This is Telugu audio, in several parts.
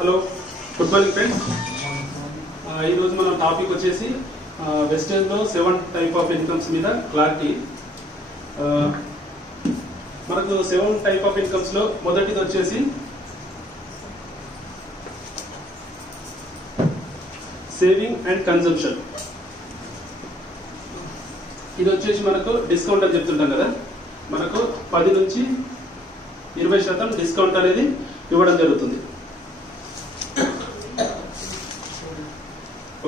Hello, good morning friends. ఈరోజు మన టాపిక్ వచ్చేసి వెస్టర్న్లో 7 టైప్ ఆఫ్ ఇన్కమ్స్ మీద క్లారిటీ. మనకు 7 టైప్ ఆఫ్ ఇన్కమ్స్లో మొదటిది వచ్చేసి సేవింగ్ అండ్ కన్జంప్షన్. ఇది వచ్చేసి మనకు డిస్కౌంట్ అని చెప్తుంటాం కదా, మనకు 10 నుంచి 20% డిస్కౌంట్ అనేది ఇవ్వడం జరుగుతుంది.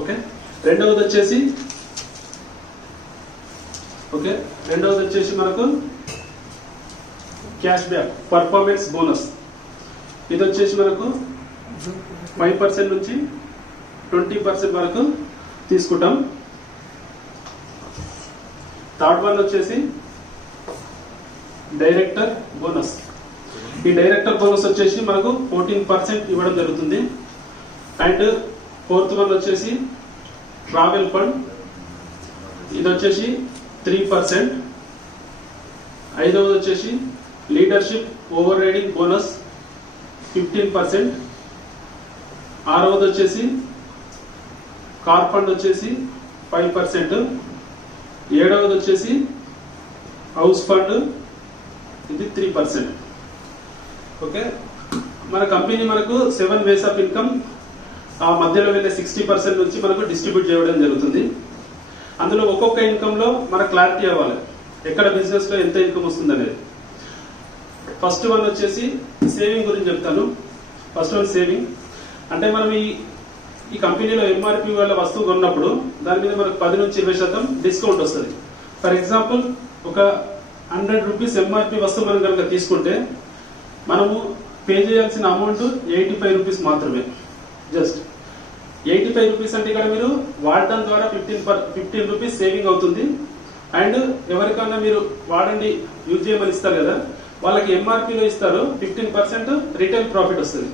ఓకే, రెండవది వచ్చేసి మనకు క్యాష్ బ్యాక్ పర్ఫార్మెన్స్ బోనస్. ఇది వచ్చేసి మనకు 5% నుంచి 20% వరకు తీసుకుంటాం. థర్డ్ వన్ వచ్చేసి డైరెక్టర్ బోనస్. ఈ డైరెక్టర్ బోనస్ వచ్చేసి మనకు 14% ఇవ్వడం జరుగుతుంది. అండ్ ఫోర్త్ వన్ వచ్చేసి ట్రావెల్ ఫండ్, ఇది వచ్చేసి 3%. ఐదవది వచ్చేసి లీడర్షిప్ ఓవర్ రైడింగ్ బోనస్ 15%. ఆరవది వచ్చేసి కార్ ఫండ్ వచ్చేసి 5%. ఏడవది వచ్చేసి హౌస్ ఫండ్, ఇది 3%. ఓకే, మన కంపెనీ మనకు 7 వేస్ ఆఫ్ ఇన్కమ్ ఆ మధ్యలో వెళ్ళే 60% నుంచి మనకు డిస్ట్రిబ్యూట్ చేయడం జరుగుతుంది. అందులో ఒక్కొక్క ఇన్కంలో మన క్లారిటీ అవ్వాలి, ఎక్కడ బిజినెస్లో ఎంత ఇన్కమ్ వస్తుంది అనేది. ఫస్ట్ వన్ వచ్చేసి సేవింగ్ గురించి చెప్తాను. ఫస్ట్ వన్ సేవింగ్ అంటే మనం ఈ కంపెనీలో ఎంఆర్పి వాళ్ళ వస్తువు కొన్నప్పుడు దాని మీద మనకు 10 నుంచి 20% డిస్కౌంట్ వస్తుంది. ఫర్ ఎగ్జాంపుల్, ఒక 100 రూపీస్ ఎంఆర్పి వస్తువు మనం కనుక తీసుకుంటే మనము పే చేయాల్సిన అమౌంట్ 85 రూపీస్ మాత్రమే. జస్ట్ 85 రూపీస్ అంటే ఇక్కడ మీరు వాడటం ద్వారా 15 రూపీస్ సేవింగ్ అవుతుంది. అండ్ ఎవరికన్నా మీరు వాడండి యూజ్ చేయమని ఇస్తారు కదా, వాళ్ళకి ఎంఆర్పీలో ఇస్తారు, 15% రిటైల్ ప్రాఫిట్ వస్తుంది.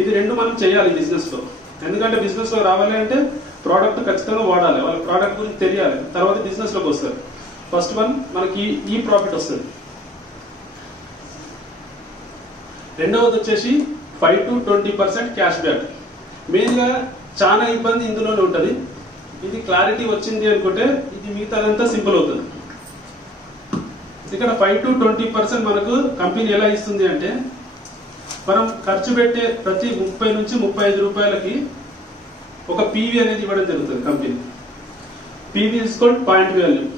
ఇది రెండు మనం చేయాలి బిజినెస్లో. ఎందుకంటే బిజినెస్లో రావాలి అంటే ప్రోడక్ట్ ఖచ్చితంగా వాడాలి, వాళ్ళ ప్రోడక్ట్ గురించి తెలియాలి, తర్వాత బిజినెస్లోకి వస్తారు. ఫస్ట్ వన్ మనకి ఈ ప్రాఫిట్ వస్తుంది. రెండవది వచ్చేసి 5 to 20% క్యాష్ బ్యాక్. మెయిన్గా చాలా ఇబ్బంది ఇందులోనే ఉంటుంది. ఇది క్లారిటీ వచ్చింది అనుకుంటే ఇది మిగతాదంతా సింపుల్ అవుతుంది. ఇక్కడ 5 to 20% మనకు కంపెనీ ఎలా ఇస్తుంది అంటే, మనం ఖర్చు పెట్టే ప్రతి 30 నుంచి 35 రూపాయలకి ఒక పీవీ అనేది ఇవ్వడం జరుగుతుంది company. PV is called point value.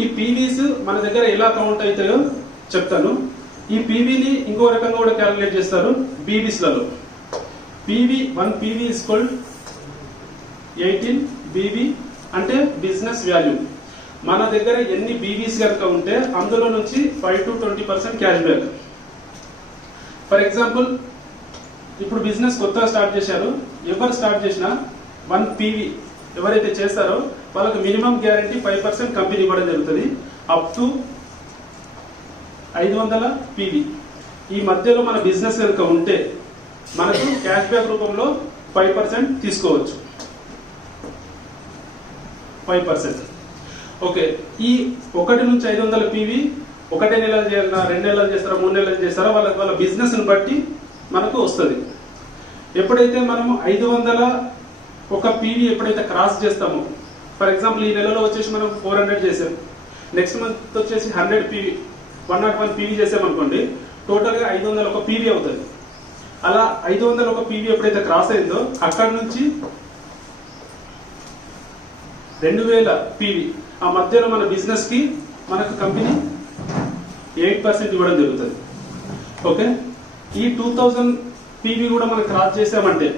ఈ పీవీస్ మన దగ్గర ఎలా కౌంట్ అవుతాయో చెప్తాను. ఈ పీవీని ఇంకో రకంగా కూడా క్యాలిక్యులేట్ చేస్తారు బీబీస్లలో. PV 1 PV is called 18 BV అంటే బిజినెస్ వాల్యూ. మన దగ్గర ఎన్ని బీవీస్ కనుక ఉంటే అందులో నుంచి 5 to 20% cash back. For example, ఇప్పుడు బిజినెస్ కొత్తగా స్టార్ట్ చేశారు, ఎవరు స్టార్ట్ చేసినా 1 పీవీ ఎవరైతే చేస్తారో వాళ్ళకి మినిమం గ్యారంటీ 5% కంపెనీ ఇవ్వడం జరుగుతుంది, అప్ టు 500 పీవీ. ఈ మధ్యలో మన బిజినెస్ కనుక ఉంటే మనకు క్యాష్ బ్యాక్ రూపంలో 5% తీసుకోవచ్చు. 5%. ఓకే, ఈ 1 నుంచి 500 పీవీ ఒకటే నెలలు చేయాలన్నా, 2 నెలలు చేస్తారా, 3 నెలలు చేస్తారా, వాళ్ళ బిజినెస్ ని బట్టి మనకు వస్తుంది. ఎప్పుడైతే మనము 500 ఒక పీవీ ఎప్పుడైతే క్రాస్ చేస్తామో, ఫర్ ఎగ్జాంపుల్ ఈ నెలలో వచ్చేసి మనం 400 చేసాం, నెక్స్ట్ మంత్ వచ్చేసి 100 పీవీ 101 పీవీ చేసామనుకోండి, టోటల్గా 500 ఒక పీవీ అవుతుంది. అలా 500 ఒక పీవీ ఎప్పుడైతే క్రాస్ అయిందో అక్కడ నుంచి 2000 పీవీ ఆ మధ్యలో మన బిజినెస్ కి మనకు కంపెనీ 8% ఇవ్వడం జరుగుతుంది. ఓకే, ఈ 2000 పీవీ కూడా మనం క్రాస్ చేసామంటే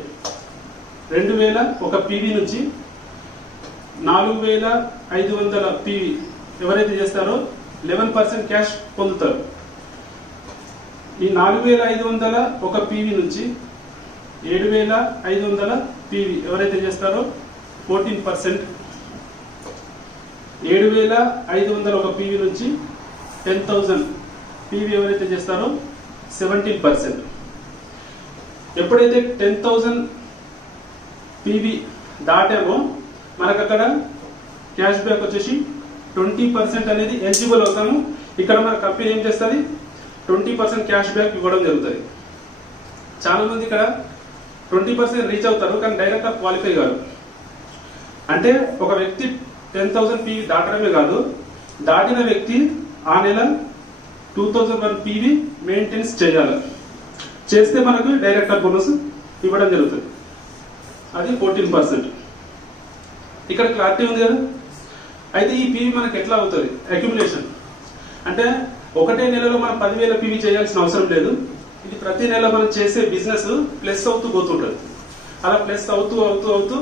2000 ఒక పీవీ నుంచి 4500 పీవీ ఎవరైతే చేస్తారో 11% క్యాష్ పొందుతారు. ఈ 4500 ఒక పీవీ నుంచి 7500 పీవీ ఎవరైతే చేస్తారో 14%. 7500 ఒక పీవీ నుంచి 10,000 పీవీ ఎవరైతే చేస్తారో 17%. ఎప్పుడైతే 10,000 పీవీ దాటామో మనకు అక్కడ క్యాష్ బ్యాక్ వచ్చేసి 20% అనేది ఎలిజిబుల్ అవుతాము. ఇక్కడ మన కంపెనీ ఏం చేస్తుంది, 20% క్యాష్ బ్యాక్ ఇవ్వడం జరుగుతుంది. చాలా మంది ఇక్కడ 20% రీచ్ అవుతారు కానీ డైరెక్ట్ క్వాలిఫై కాదు. అంటే ఒక వ్యక్తి 10,000 PV దాటడమే కాదు, దాటిన వ్యక్తి ఆ నెల 2001 PV మెయింటెన్స్ చేయాలి. చేస్తే మనకు డైరెక్టర్ బోనస్ ఇవ్వడం జరుగుతుంది. అది 14%. ఇక్కడ క్లారిటీ ఉంది కదా. అయితే ఈ PV మనకు ఎట్లా అవుతుంది? అక్యుములేషన్ అంటే ఒకటే నెలలో మనం 10,000 PV చేయాల్సిన అవసరం లేదు. ఇది ప్రతి నెల మనం చేసే బిజినెస్ ప్లస్ అవుతూ పోతుంటుంది. అలా ప్లస్ అవుతూ అవుతూ అవుతూ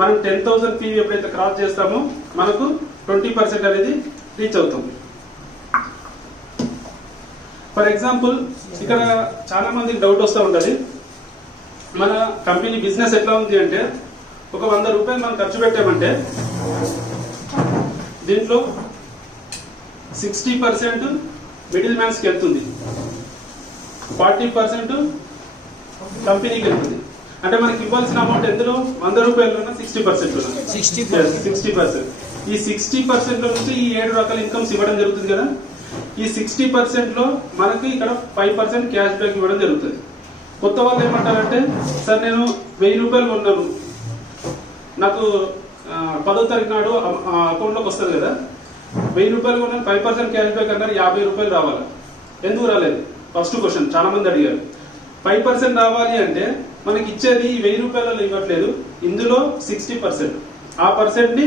మనం 10,000 PV ఎప్పుడైతే క్రాస్ చేస్తామో మనకు 20% అనేది రీచ్ అవుతుంది. ఫర్ ఎగ్జాంపుల్ ఇక్కడ చాలా మందికి డౌట్ వస్తూ ఉంటుంది, మన కంపెనీ బిజినెస్ ఎట్లా ఉంది అంటే ఒక 100 రూపాయలు మనం ఖర్చు పెట్టామంటే దీంట్లో 60% మిడిల్ మ్యాన్స్కి వెళ్తుంది, 40% కంపెనీకి వెళ్తుంది. అంటే మనకి ఇవ్వాల్సిన అమౌంట్ ఎందులో 100 రూపాయలు 60%. ఈ 60% లో నుంచి ఈ 7 రకాల ఇన్కమ్స్ ఇవ్వడం జరుగుతుంది కదా. ఈ 60% లో మనకి ఇక్కడ 5% క్యాష్ బ్యాక్ ఇవ్వడం జరుగుతుంది. కొత్త వాళ్ళు ఏమంటారంటే, సార్ నేను 1000 రూపాయలు కొన్నాను, నాకు 10వ తారీఖు నాడు అకౌంట్లోకి వస్తుంది కదా, 1000 రూపాయలు కొన్నాను 5% క్యాష్ బ్యాక్ అన్నారు, 50 రూపాయలు రావాలి. ఎందుకు రాలేదు? ఫస్ట్ క్వశ్చన్ చాలా మంది అడిగారు. 5% రావాలి అంటే మనకి ఇచ్చేది 1000 రూపాయలలో ఇవ్వట్లేదు, ఇందులో 60%. ఆ పర్సెంట్ ని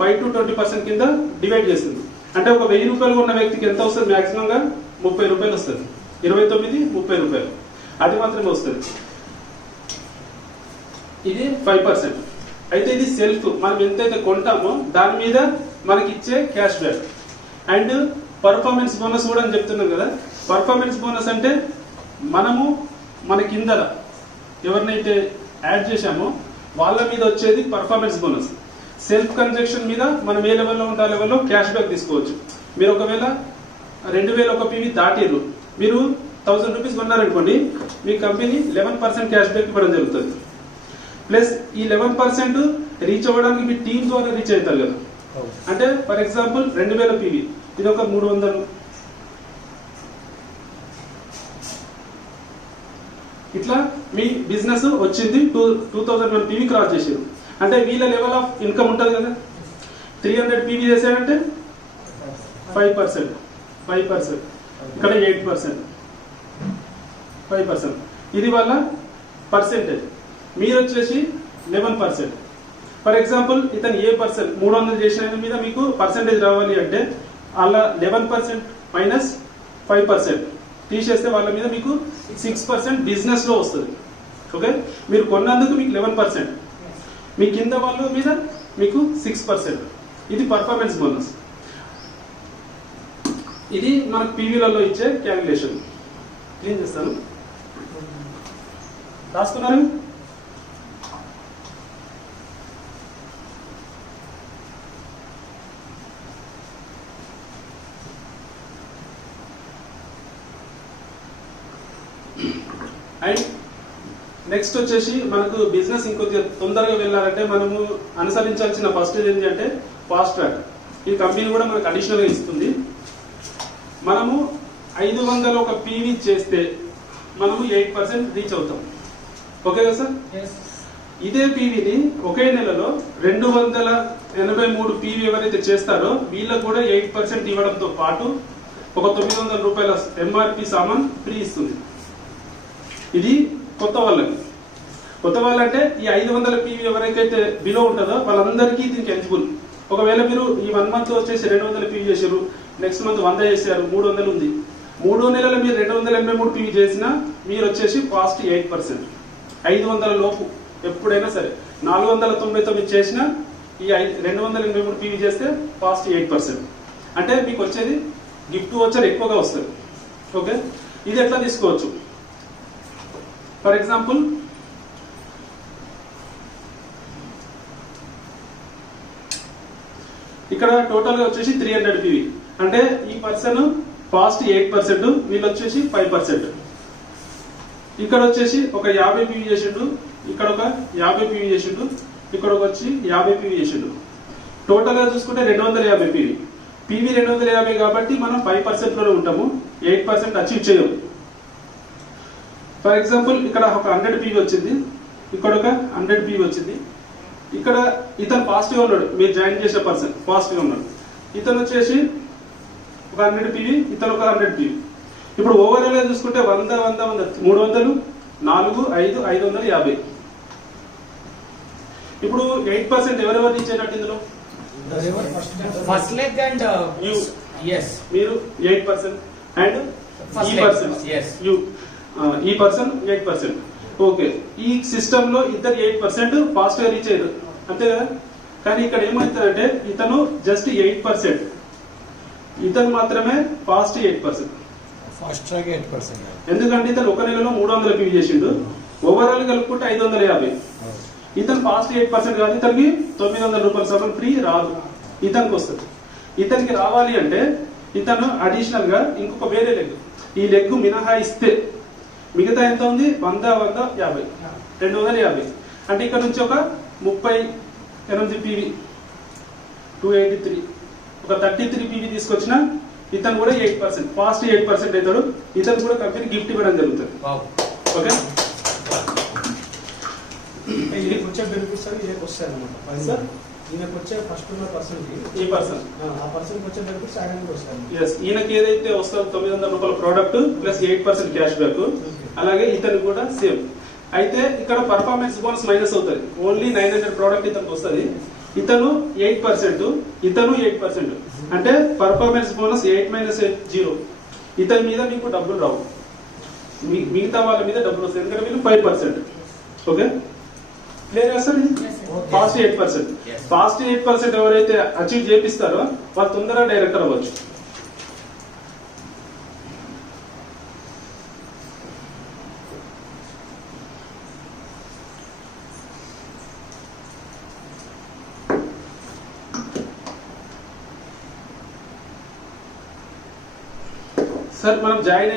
5 to 20% కింద డివైడ్ చేస్తుంది. అంటే ఒక 1000 రూపాయలు ఉన్న వ్యక్తికి ఎంత వస్తుంది? మాక్సిమం గా 30 రూపాయలు వస్తుంది. 29 30 రూపాయలు అది మాత్రమే వస్తుంది. ఇది 5%. అయితే ఇది సెల్ఫ్, మనం ఎంతైతే కొంటామో దాని మీద మనకి ఇచ్చే cash back. And performance bonus కూడా అని చెప్తున్నాం కదా. పర్ఫార్మెన్స్ బోనస్ అంటే మనము మన కింద ఎవరినైతే యాడ్ చేశామో వాళ్ళ మీద వచ్చేది పర్ఫార్మెన్స్ బోనస్. సెల్ఫ్ కన్జక్షన్ మీద మనం ఏ లెవెల్లో ఉంటే ఆ లెవెల్లో క్యాష్ బ్యాక్ తీసుకోవచ్చు. మీరు ఒకవేళ 2000 ఒక PV దాటిరు, మీరు 1000 రూపీస్ కొన్నారనుకోండి, మీ కంపెనీ 11% క్యాష్ బ్యాక్ ఇవ్వడం జరుగుతుంది. ప్లస్ ఈ 11% రీచ్ అవ్వడానికి మీ టీమ్ ద్వారా రీచ్ అవుతారు కదా. అంటే ఫర్ ఎగ్జాంపుల్ 2000 PV, ఇది ఒక 300, ఇట్లా మీ బిజినెస్ వచ్చింది 2001 PV క్రాస్ చేసారు అంటే వీళ్ళ లెవెల్ ఆఫ్ ఇన్కమ్ ఉంటుంది కదా. 300 PV చేశారంటే 5%, ఇక్కడ 8%, 5%. ఇది వాళ్ళ పర్సెంటేజ్. మీరు వచ్చేసి 11%. ఫర్ ఎగ్జాంపుల్ ఇతను ఏ పర్సెంట్ 300 చేసిన మీద మీకు పర్సెంటేజ్ రావాలి అంటే అలా 11% మైనస్ 5% తీసేస్తే వాళ్ళ మీద మీకు 6% బిజినెస్ లో వస్తుంది. ఓకే, మీరు కొన్నందుకు మీకు 11%, మీ కింద వాళ్ళ మీద మీకు 6%. ఇది పర్ఫార్మెన్స్ బోనస్. ఇది మనకు పీవీలలో ఇచ్చే క్యాలిక్యులేషన్. ఏం చేస్తాను రాసుకున్నారు? అండ్ నెక్స్ట్ వచ్చేసి మనకు బిజినెస్ ఇంకొద్దిగా తొందరగా వెళ్ళాలంటే మనము అనుసరించాల్సిన ఫస్ట్ ఏంటి అంటే ఫాస్ట్ ట్రాక్. ఈ కంపెనీ కూడా మనకు అడిషనల్గా ఇస్తుంది. మనము 500 ఒక PV చేస్తే మనము 8% రీచ్ అవుతాం. ఓకే కదా సార్? ఇదే PVని ఒకే నెలలో 283 PV ఎవరైతే చేస్తారో వీళ్ళకు కూడా 8% ఇవ్వడంతో పాటు ఒక 900 రూపాయల MRP సామాన్ ఫ్రీ ఇస్తుంది. ఇది కొత్త వాళ్ళకి. కొత్త వాళ్ళంటే ఈ 500 PV ఎవరికైతే బిలో ఉంటుందో వాళ్ళందరికీ దీనికి ఎలిజిబుల్. ఒకవేళ మీరు ఈ 1 మంత్ వచ్చేసి 200 PV చేశారు, నెక్స్ట్ మంత్ 100 చేశారు, 300 ఉంది, 3 నెలలు మీరు 283 PV చేసినా మీరు వచ్చేసి కాస్ట్ 8%. 500 లోపు ఎప్పుడైనా సరే 499 చేసినా ఈ 283 PV చేస్తే కాస్ట్ 8%. అంటే మీకు వచ్చేది గిఫ్ట్ వచ్చేది ఎక్కువగా వస్తుంది. ఓకే, ఇది ఎట్లా తీసుకోవచ్చు? ఫర్ ఎగ్జాంపుల్ ఇక్కడ టోటల్ గా వచ్చేసి 300 PV అంటే ఈ పర్సన్ కాస్ట్ 8%, వీళ్ళు వచ్చేసి 5%. ఇక్కడ వచ్చేసి ఒక 50 PV చేసిండు, ఇక్కడ ఒక 50 PV చేసిండు, ఇక్కడ వచ్చి 50 PV చేసిండు. టోటల్ గా చూసుకుంటే 250 PV. PV 250 కాబట్టి మనం 5% లోనే ఉంటాము, 8% అచీవ్ చేయము. ఫర్ ఎగ్జాంపుల్ ఇక్కడ ఒక 100 PV వచ్చింది, ఇక్కడ ఒక 100 PV వచ్చింది. ఇక్కడ ఇతను పాజిటివ్ ఉన్నాడు, మీరు జాయిన్ చేసే పర్సన్ పాజిటివ్ ఉన్నాడు. ఇతను వచ్చేసి ఒక 100 PV, ఇతను ఒక 100 PV. ఇప్పుడు ఓవరాల్ గా చూసుకుంటే 100 100 100 300 4 5 550. ఇప్పుడు 8% ఎవరెవరు ఇచ్చేటట్టు ఇందులో first leg and you. yes మీరు 8% అండ్ ఈ పర్సన్ యూ, ఈ పర్సన్ 8%. ఓకే, ఈ సిస్టమ్ లో ఇద్దరు 8% ఫాస్ట్ గా రీచ్ అయ్యారు, అంతే కదా. కానీ ఇక్కడ ఏమవుతుందంటే ఇతను జస్ట్ 8%, ఇతను మాత్రమే ఫాస్ట్ 8%. Fast track 8%. ఎందుకంటే ఇతను ఒక నెలలో 300 PV చేసిండు, ఓవరాల్ కలుపుకుంటే 550. ఇతను ఫాస్ట్ 8% కాదు, ఇతనికి 900 రూపాయల సగం ఫ్రీ రాదు, ఇతనికి వస్తుంది. ఇతనికి రావాలి అంటే ఇతను అడిషనల్ గా ఇంకొక వేరే లెగ్, ఈ లెగ్ మినహాయిస్తే మిగతా ఎంత ఉంది 100 100 50 250. అంటే ఇక్కడ నుంచి ఒక 38 PV 283 ఒక 33 PV తీసుకొచ్చిన ఇతను కూడా 8% ఫాస్ట్ 8% అవుతాడు. ఇతను కూడా కంపెనీ గిఫ్ట్ ఇవ్వడం జరుగుతుంది. ఓకే, ఈయనకు వచ్చే బెనిఫిట్స్ అవి ఈయనకు వస్తాయి అన్నమాట. ఈయనకు వచ్చే ఫస్ట్ ఉన్న పర్సన్ ఈ పర్సన్ ఆ పర్సన్ వచ్చే బెనిఫిట్స్ ఆయనకు వస్తాయి. ఎస్, ఈయనకి ఏదైతే వస్తుందో 900 రూపాయల ప్రోడక్ట్ ప్లస్ 8% క్యాష్ బ్యాక్, అలాగే ఇతను కూడా సేమ్. అయితే ఇక్కడ పర్ఫార్మెన్స్ బోనస్ మైనస్ అవుతుంది. ఓన్లీ 900 ప్రోడక్ట్ ఇతనికి వస్తుంది, ఇతను 8%, ఇతను 8%. అంటే పర్ఫార్మెన్స్ బోనస్ 8 - 8 0. ఇతని మీద మీకు డబ్బులు రావు, మిగతా వాళ్ళ మీద డబ్బులు వస్తాయి, ఎందుకంటే వీళ్ళు 5%. ఓకే, క్లియర్ గా సార్. ఫాస్ట్ 8%, ఫాస్ట్ 8% ఎవరైతే అచీవ్ చేపిస్తారో వాళ్ళు తొందరగా డైరెక్టర్ అవ్వచ్చు. సార్ మనం జాయిన్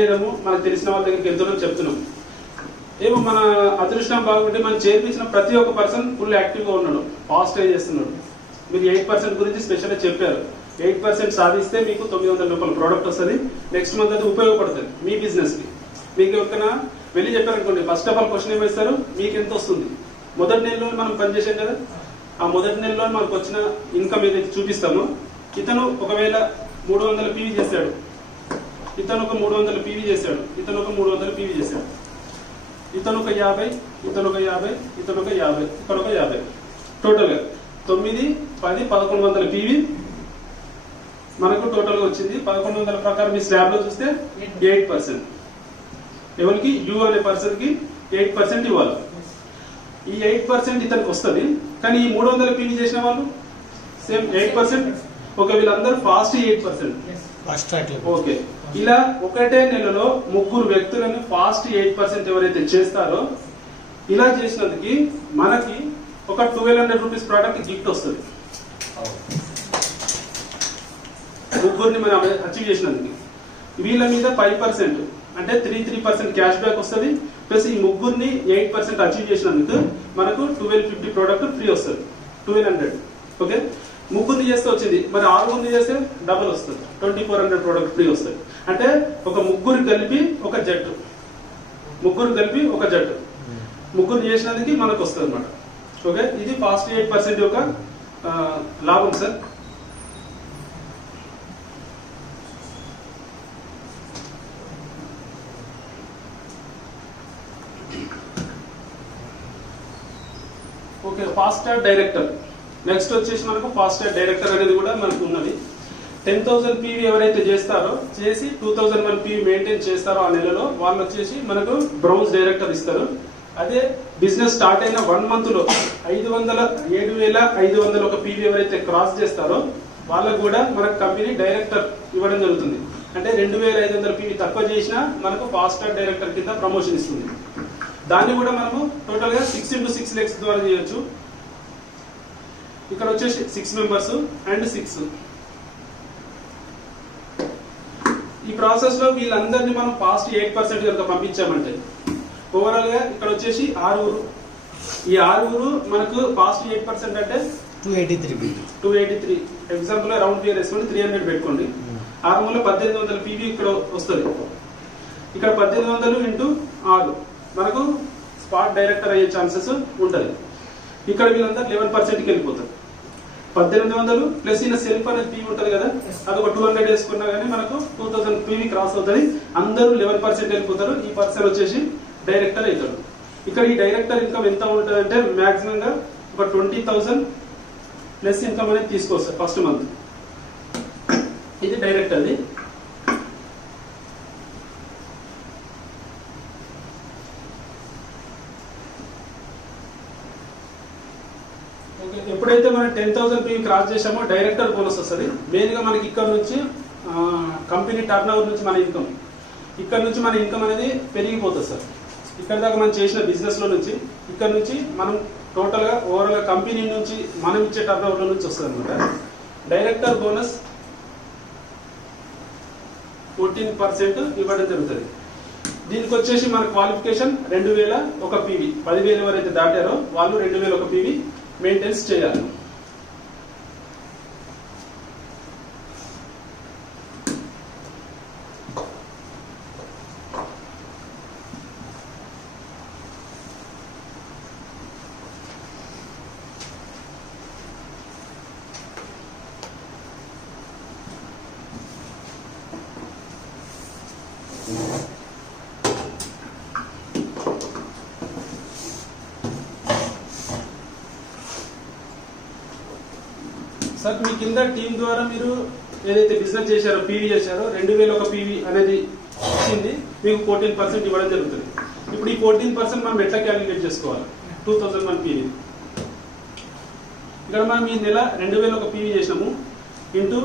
అయినాము, మనకు తెలిసిన వాళ్ళ దగ్గరికి వెళ్తున్నాం, చెప్తున్నాం. ఏమో మన అదృష్టం బాగుంటే మనం చేర్పించిన ప్రతి ఒక్క పర్సన్ ఫుల్ యాక్టివ్ గా ఉన్నాడు, ఫాస్ట్ గా చేస్తున్నాడు. మీరు 8% గురించి స్పెషల్ గా చెప్పారు. 8% సాధిస్తే మీకు 900 రూపాయల ప్రోడక్ట్ వస్తుంది. నెక్స్ట్ మంత్ అది ఉపయోగపడుతుంది మీ బిజినెస్ కి. మీకు ఎవరికైనా వెళ్ళి చెప్పారనుకోండి, ఫస్ట్ ఆఫ్ ఆల్ క్వశ్చన్ ఏమిస్తారు, మీకు ఎంత వస్తుంది. మొదటి నెలలో మనం పనిచేసాం కదా, ఆ మొదటి నెలలో మనకు వచ్చిన ఇన్కమ్ ఏదైతే చూపిస్తామో, ఇతను ఒకవేళ 300 PV చేశాడు, ఇతను ఒక 300 PV చేశాడు, ఇతను ఒక 300 PV చేశాడు, ఇతను ఒక 50, ఇతను ఒక 50, ఇతను ఒక 50, ఇక్కడ ఒక 50. టోటల్ గా 9 10 1100 PV మనకు టోటల్ గా వచ్చింది. 1100 ప్రకారం మీ స్లాబ్ లో చూస్తే 8%. ఎవరికి యూ అనే పర్సన్ కి 8% ఇవ్వాలి. ఈ 8% ఇతనికి వస్తుంది. కానీ ఈ 300 PV చేసిన వాళ్ళు సేమ్ 8%. ఓకే, వీళ్ళందరూ ఫాస్ట్ 8%. ఓకే, ఇలా ఒకటే నెలలో 3 వ్యక్తులను ఫాస్ట్ 8% ఎవరైతే చేస్తారో, ఇలా చేసినందుకు మనకి ఒక 1200 రూపీస్ ప్రోడక్ట్ గిఫ్ట్ వస్తుంది. 3 మనం అచీవ్ చేసినందుకు. వీళ్ళ మీద 5% అంటే 3% క్యాష్ బ్యాక్ వస్తుంది. ప్లస్ ఈ 3 8% అచీవ్ చేసినందుకు మనకు 1250 ప్రోడక్ట్ ఫ్రీ వస్తుంది, 1200. ఓకే, 3 చేస్తే వచ్చింది, మరి 6 చేస్తే డబుల్ వస్తుంది, 2400 ప్రోడక్ట్ ఫ్రీ వస్తుంది. అంటే ఒక 3 కలిపి ఒక జట్టు, 3 కలిపి ఒక జట్టు, 3 చేసినందుకు మనకు వస్తుంది అనమాట. ఓకే, ఇది ఫాస్ట్ 8% యొక్క లాభం sir. Okay, faster director. Next వచ్చేసి మనకు ఫాస్టర్ డైరెక్టర్ అనేది కూడా మనకు ఉన్నది. 10,000 PV ఎవరైతే చేస్తారో, చేసి 2001 PV మెయింటైన్ చేస్తారో ఆ నెలలో, వాళ్ళు వచ్చేసి మనకు బ్రౌన్స్ డైరెక్టర్ ఇస్తారు. అదే బిజినెస్ స్టార్ట్ అయిన 1 మంత్ లో 7,500 ఒక PV ఎవరైతే క్రాస్ చేస్తారో వాళ్ళకు కూడా మనకు కంపెనీ డైరెక్టర్ ఇవ్వడం జరుగుతుంది. అంటే 2,500 PV తక్కువ చేసినా మనకు ఫాస్టర్ డైరెక్టర్ కింద ప్రమోషన్ ఇస్తుంది. దాన్ని కూడా మనము టోటల్ గా 6 × 6 లెగ్స్ ద్వారా చేయొచ్చు. ఇక్కడ వచ్చేసి 6 మెంబర్స్ అండ్ 6. ఈ ప్రాసెస్ లో వీళ్ళందరినీ మనం ఫాస్ట్ 8% కనుక పంపించామంటే ఓవరాల్ గా ఇక్కడ వచ్చేసి 6. ఈ 6 మనకు ఫాస్ట్ 8% అంటే 283. ఎగ్జాంపుల్ రౌండ్ ఫిగర్ వేసుకోండి, 300 పెట్టుకోండి. 6 1800 PV ఇక్కడ వస్తుంది. ఇక్కడ 1800 ఇంటూ 6 మనకు స్పాట్ డైరెక్టర్ అయ్యే ఛాన్సెస్ ఉంటుంది. ఇక్కడ వీళ్ళందరూ 11%కి వెళ్ళిపోతారు. 1800 ప్లస్ ఈయన సెల్ఫ్ అనేది పీవీ ఉంటుంది కదా, అది ఒక 200 వేసుకున్నా కానీ మనకు 2000 పీవీ క్రాస్ అవుతుంది. అందరూ 11% వెళ్ళిపోతారు. ఈ పర్సన్ వచ్చేసి డైరెక్టర్ అవుతాడు. ఇక్కడ ఈ డైరెక్టర్ ఇన్కమ్ ఎంత ఉంటుంది అంటే మాక్సిమం గా ఒక 20,000 ప్లస్ ఇన్కమ్ అనేది తీసుకోవచ్చు ఫస్ట్ మంత్. ఇది డైరెక్టర్ది. ఎప్పుడైతే మనం 10,000 పీవీ క్రాస్ చేసామో డైరెక్టర్ బోనస్ వస్తుంది. మెయిన్ గా మనకి ఇక్కడ నుంచి కంపెనీ టర్న్ ఓవర్ నుంచి మన ఇన్కమ్, ఇక్కడ నుంచి మన ఇన్కమ్ అనేది పెరిగిపోతుంది సార్. ఇక్కడ దాకా మనం చేసిన బిజినెస్ లో నుంచి ఇక్కడ నుంచి మనం టోటల్ గా ఓవరాల్ గా కంపెనీ నుంచి మనం ఇచ్చే టర్న్ ఓవర్ నుంచి వస్తుంది అనమాట. డైరెక్టర్ బోనస్ 14% ఇవ్వడం జరుగుతుంది. దీనికి వచ్చేసి మన క్వాలిఫికేషన్ 2001 పీవీ, 10,000 ఎవరైతే దాటారో వాళ్ళు 2001 పీవీ మెయింటెన్స్ చేయాలి. సార్ మీ కింద టీం ద్వారా మీరు ఏదైతే బిజినెస్ చేశారో పీవీ చేశారో 2001 పీవీ అనేది ఇచ్చింది, మీకు 14% ఇవ్వడం జరుగుతుంది. ఇప్పుడు ఈ 14% మనం ఎట్లా క్యాలిక్యులేట్ చేసుకోవాలి? 2001 పీవీ ఇక్కడ మనం ఈ నెల 2001 పీవీ చేసినాము ఇంటూ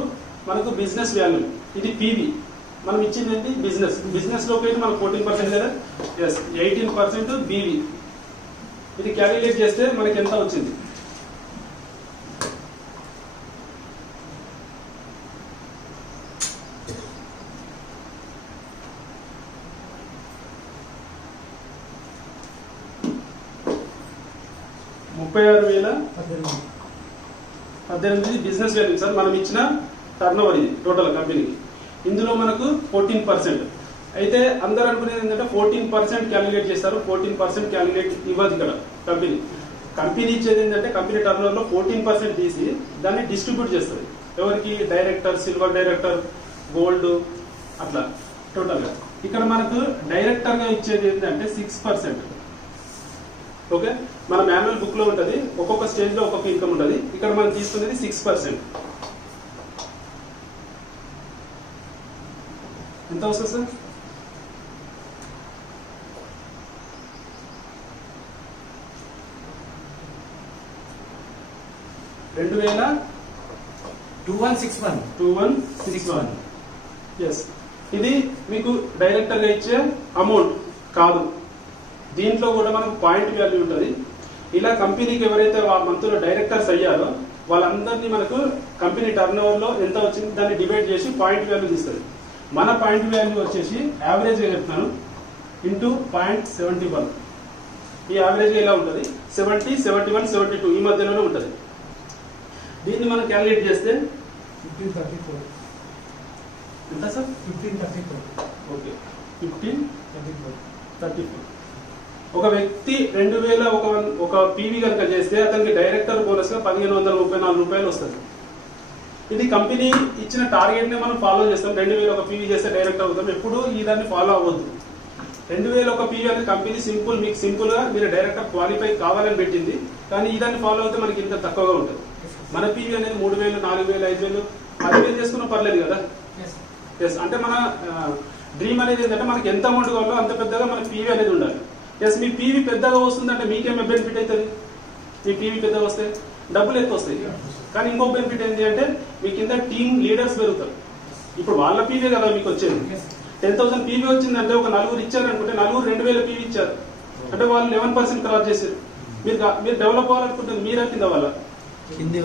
మనకు బిజినెస్ వాల్యూ, ఇది పీవీ. మనం ఇచ్చింది ఏంటి? బిజినెస్. బిజినెస్ లోకి అయితే మనకు 14% కదా, ఎస్ 18% బీవీ. ఇది క్యాలిక్యులేట్ చేస్తే మనకి ఎంత వచ్చింది? $36,018 బిజినెస్ వాల్యూ సార్. మనం ఇచ్చిన టర్న్ ఓవర్ ఇది టోటల్ కంపెనీకి. ఇందులో మనకు 14%. అయితే అందరూ అనుకునేది ఏంటంటే 14% క్యాలిక్యులేట్ చేస్తారు, 14% క్యాలిక్యులేట్ ఇవ్వదు ఇక్కడ కంపెనీ. కంపెనీ ఇచ్చేది ఏంటంటే కంపెనీ టర్న్ ఓవర్ లో 14% తీసి దాన్ని డిస్ట్రిబ్యూట్ చేస్తుంది. ఎవరికి? డైరెక్టర్, సిల్వర్ డైరెక్టర్, గోల్డ్, అట్లా టోటల్ గా. ఇక్కడ మనకు డైరెక్టర్ గా ఇచ్చేది ఏంటంటే 6%. ఓకే, మన మాన్యువల్ బుక్ లో ఉంటది, ఒక్కొక్క స్టేజ్ లో ఒక్కొక్క ఇన్కమ్ ఉంటది. ఇక్కడ మనం తీసుకునేది 6%. ఎంత వస్తుంది సార్? $2161. ఎస్, ఇది మీకు డైరెక్టర్ గా ఇచ్చే అమౌంట్ కాదు. దీంట్లో కూడా మనకు పాయింట్ వాల్యూ ఉంటుంది. ఇలా కంపెనీకి ఎవరైతే మంత్ లో డైరెక్టర్స్ అయ్యారో వాళ్ళందరినీ మనకు కంపెనీ టర్న్ ఓవర్ లో ఎంత వచ్చింది దాన్ని డివైడ్ చేసి పాయింట్ వాల్యూ తీస్తుంది. మన పాయింట్ వాల్యూ వచ్చేసి యావరేజ్ గా చెప్తున్నాను ఇంటూ 0.71. ఈ యావరేజ్ గా ఇలా ఉంటుంది. 70, 71, 72 ఈ మధ్యలోనే ఉంటుంది. దీన్ని మనం క్యాలిక్యులేట్ చేస్తే 1534. ఎంత సార్? 1534. ఓకే, 1534. ఒక వ్యక్తి 2001 పీవీ కనుక చేస్తే అతనికి డైరెక్టర్ బోనస్ గా $1,534 వస్తుంది. ఇది కంపెనీ ఇచ్చిన టార్గెట్ ని మనం ఫాలో చేస్తాం. 2001 పీవీ చేస్తే డైరెక్టర్ అవుతాం. ఎప్పుడు ఈ దాన్ని ఫాలో అవ్వద్దు. 2001 పీవీ అనేది కంపెనీ సింపుల్, మీకు సింపుల్ గా మీరు డైరెక్టర్ క్వాలిఫై కావాలని పెట్టింది. కానీ ఈ దాన్ని ఫాలో అవుతే మనకి ఇంత తక్కువగా ఉంటుంది. మన పీవీ అనేది 3,000, 4,000, 5,000, 10,000 చేసుకున్నా పర్లేదు కదా. ఎస్, అంటే మన డ్రీమ్ అనేది ఏంటంటే మనకి ఎంత అమౌంట్ కావాలో అంత పెద్దగా మన పీవీ అనేది ఉండాలి. ఎస్, మీ పీవీ పెద్దగా వస్తుందంటే మీకేమే బెనిఫిట్ అవుతుంది? మీ పీవీ పెద్దగా వస్తే డబ్బులు ఎక్కువ వస్తాయి. కానీ ఇంకొక బెనిఫిట్ ఏంటి అంటే మీ కింద టీమ్ లీడర్స్ పెరుగుతారు. ఇప్పుడు వాళ్ళ పీవీ కదా మీకు వచ్చేది. 10,000 పీవీ వచ్చిందంటే ఒక 4 ఇచ్చారు అనుకుంటే 4 2,000 పీవీ ఇచ్చారు అంటే వాళ్ళు 11% క్రాస్ చేశారు. మీరు డెవలప్ అవ్వాలనుకుంటుంది మీరే కింద వాళ్ళ కింద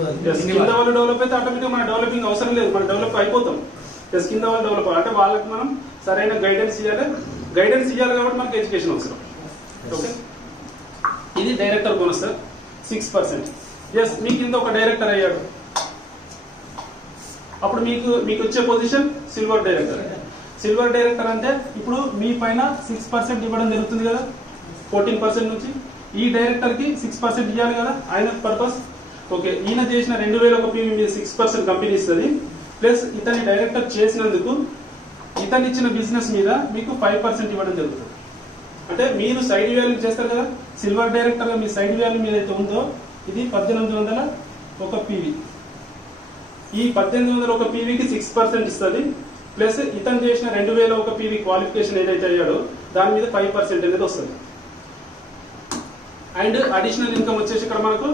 వాళ్ళు డెవలప్ అయితే ఆటోమేటిక్ మన డెవలపింగ్ అవసరం లేదు, మనం డెవలప్ అయిపోతాం. ఎస్, కింద వాళ్ళు డెవలప్ అవ్వాలి అంటే వాళ్ళకి మనం సరైన గైడెన్స్ ఇవ్వాలి. గైడెన్స్ ఇవ్వాలి కాబట్టి మనకి ఎడ్యుకేషన్ అవసరం. ఓకే, ఇది డైరెక్టర్ బోనస్ సార్ 6%. ఎస్, మీ కింద ఒక డైరెక్టర్ అయ్యాడు, అప్పుడు మీకు వచ్చే position silver director. Silver director అంటే ఇప్పుడు మీ పైన 6% ఇవ్వడం జరుగుతుంది కదా, 14% నుంచి ఈ డైరెక్టర్ కి 6% ఇవ్వాలి కదా ఆయన పర్పస్. ఓకే, ఈయన చేసిన 2000 ఒక పీవీ మీద 6% కంపెనీ ఇస్తుంది. ప్లస్ ఇతని డైరెక్టర్ చేసినందుకు ఇతను ఇచ్చిన బిజినెస్ మీద మీకు 5% ఇవ్వడం జరుగుతుంది. అంటే మీరు సైడ్ వాల్యూ చేస్తారు కదా, సిల్వర్ డైరెక్టర్ గా మీ సైడ్ వాల్యూ మీద అయితే ఉందో ఇది 1800 ఒక పీవీ. ఈ 1800 ఒక పీవీకి 6% ఇస్తుంది. ప్లస్ ఇతను చేసిన 2000 ఒక పీవీ క్వాలిఫికేషన్ ఏదైతే అయ్యాడో దాని మీద 5% అనేది వస్తుంది. అండ్ అడిషనల్ ఇన్కమ్ వచ్చేసి ఇక్కడ మనకు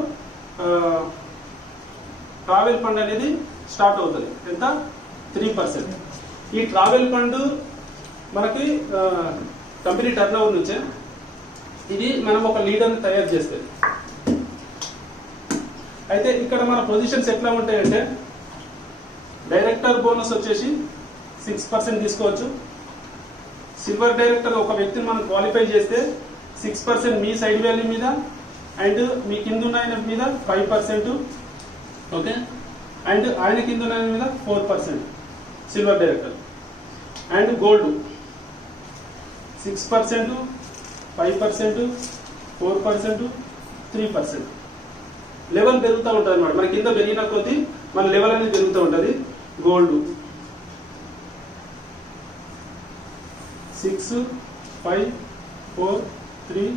ట్రావెల్ ఫండ్ అనేది స్టార్ట్ అవుతుంది. ఎంత? 3%. ఈ ట్రావెల్ ఫండ్ మనకి కంపెనీ టర్న్ ఓవర్ నుంచే ఇది మనం ఒక లీడర్ని తయారు చేస్తే. అయితే ఇక్కడ మన పొజిషన్స్ ఎట్లా ఉంటాయంటే డైరెక్టర్ బోనస్ వచ్చేసి 6% తీసుకోవచ్చు. సిల్వర్ డైరెక్టర్ ఒక వ్యక్తిని మనం క్వాలిఫై చేస్తే 6% మీ సైడ్ వాల్యూ మీద అండ్ మీ కింద ఉన్న ఆయన మీద 5%. ఓకే, అండ్ ఆయన కింద ఉన్న ఆయన మీద 4% silver director. And gold 6%, 5%, 4%, 3%. Level పెరుగుతూ ఉంటుంది అన్నమాట. మన కింద పెరిగిన కొద్దీ మన లెవెల్ అనేది పెరుగుతూ ఉంటుంది. గోల్డ్ 6, 5, 4, 3,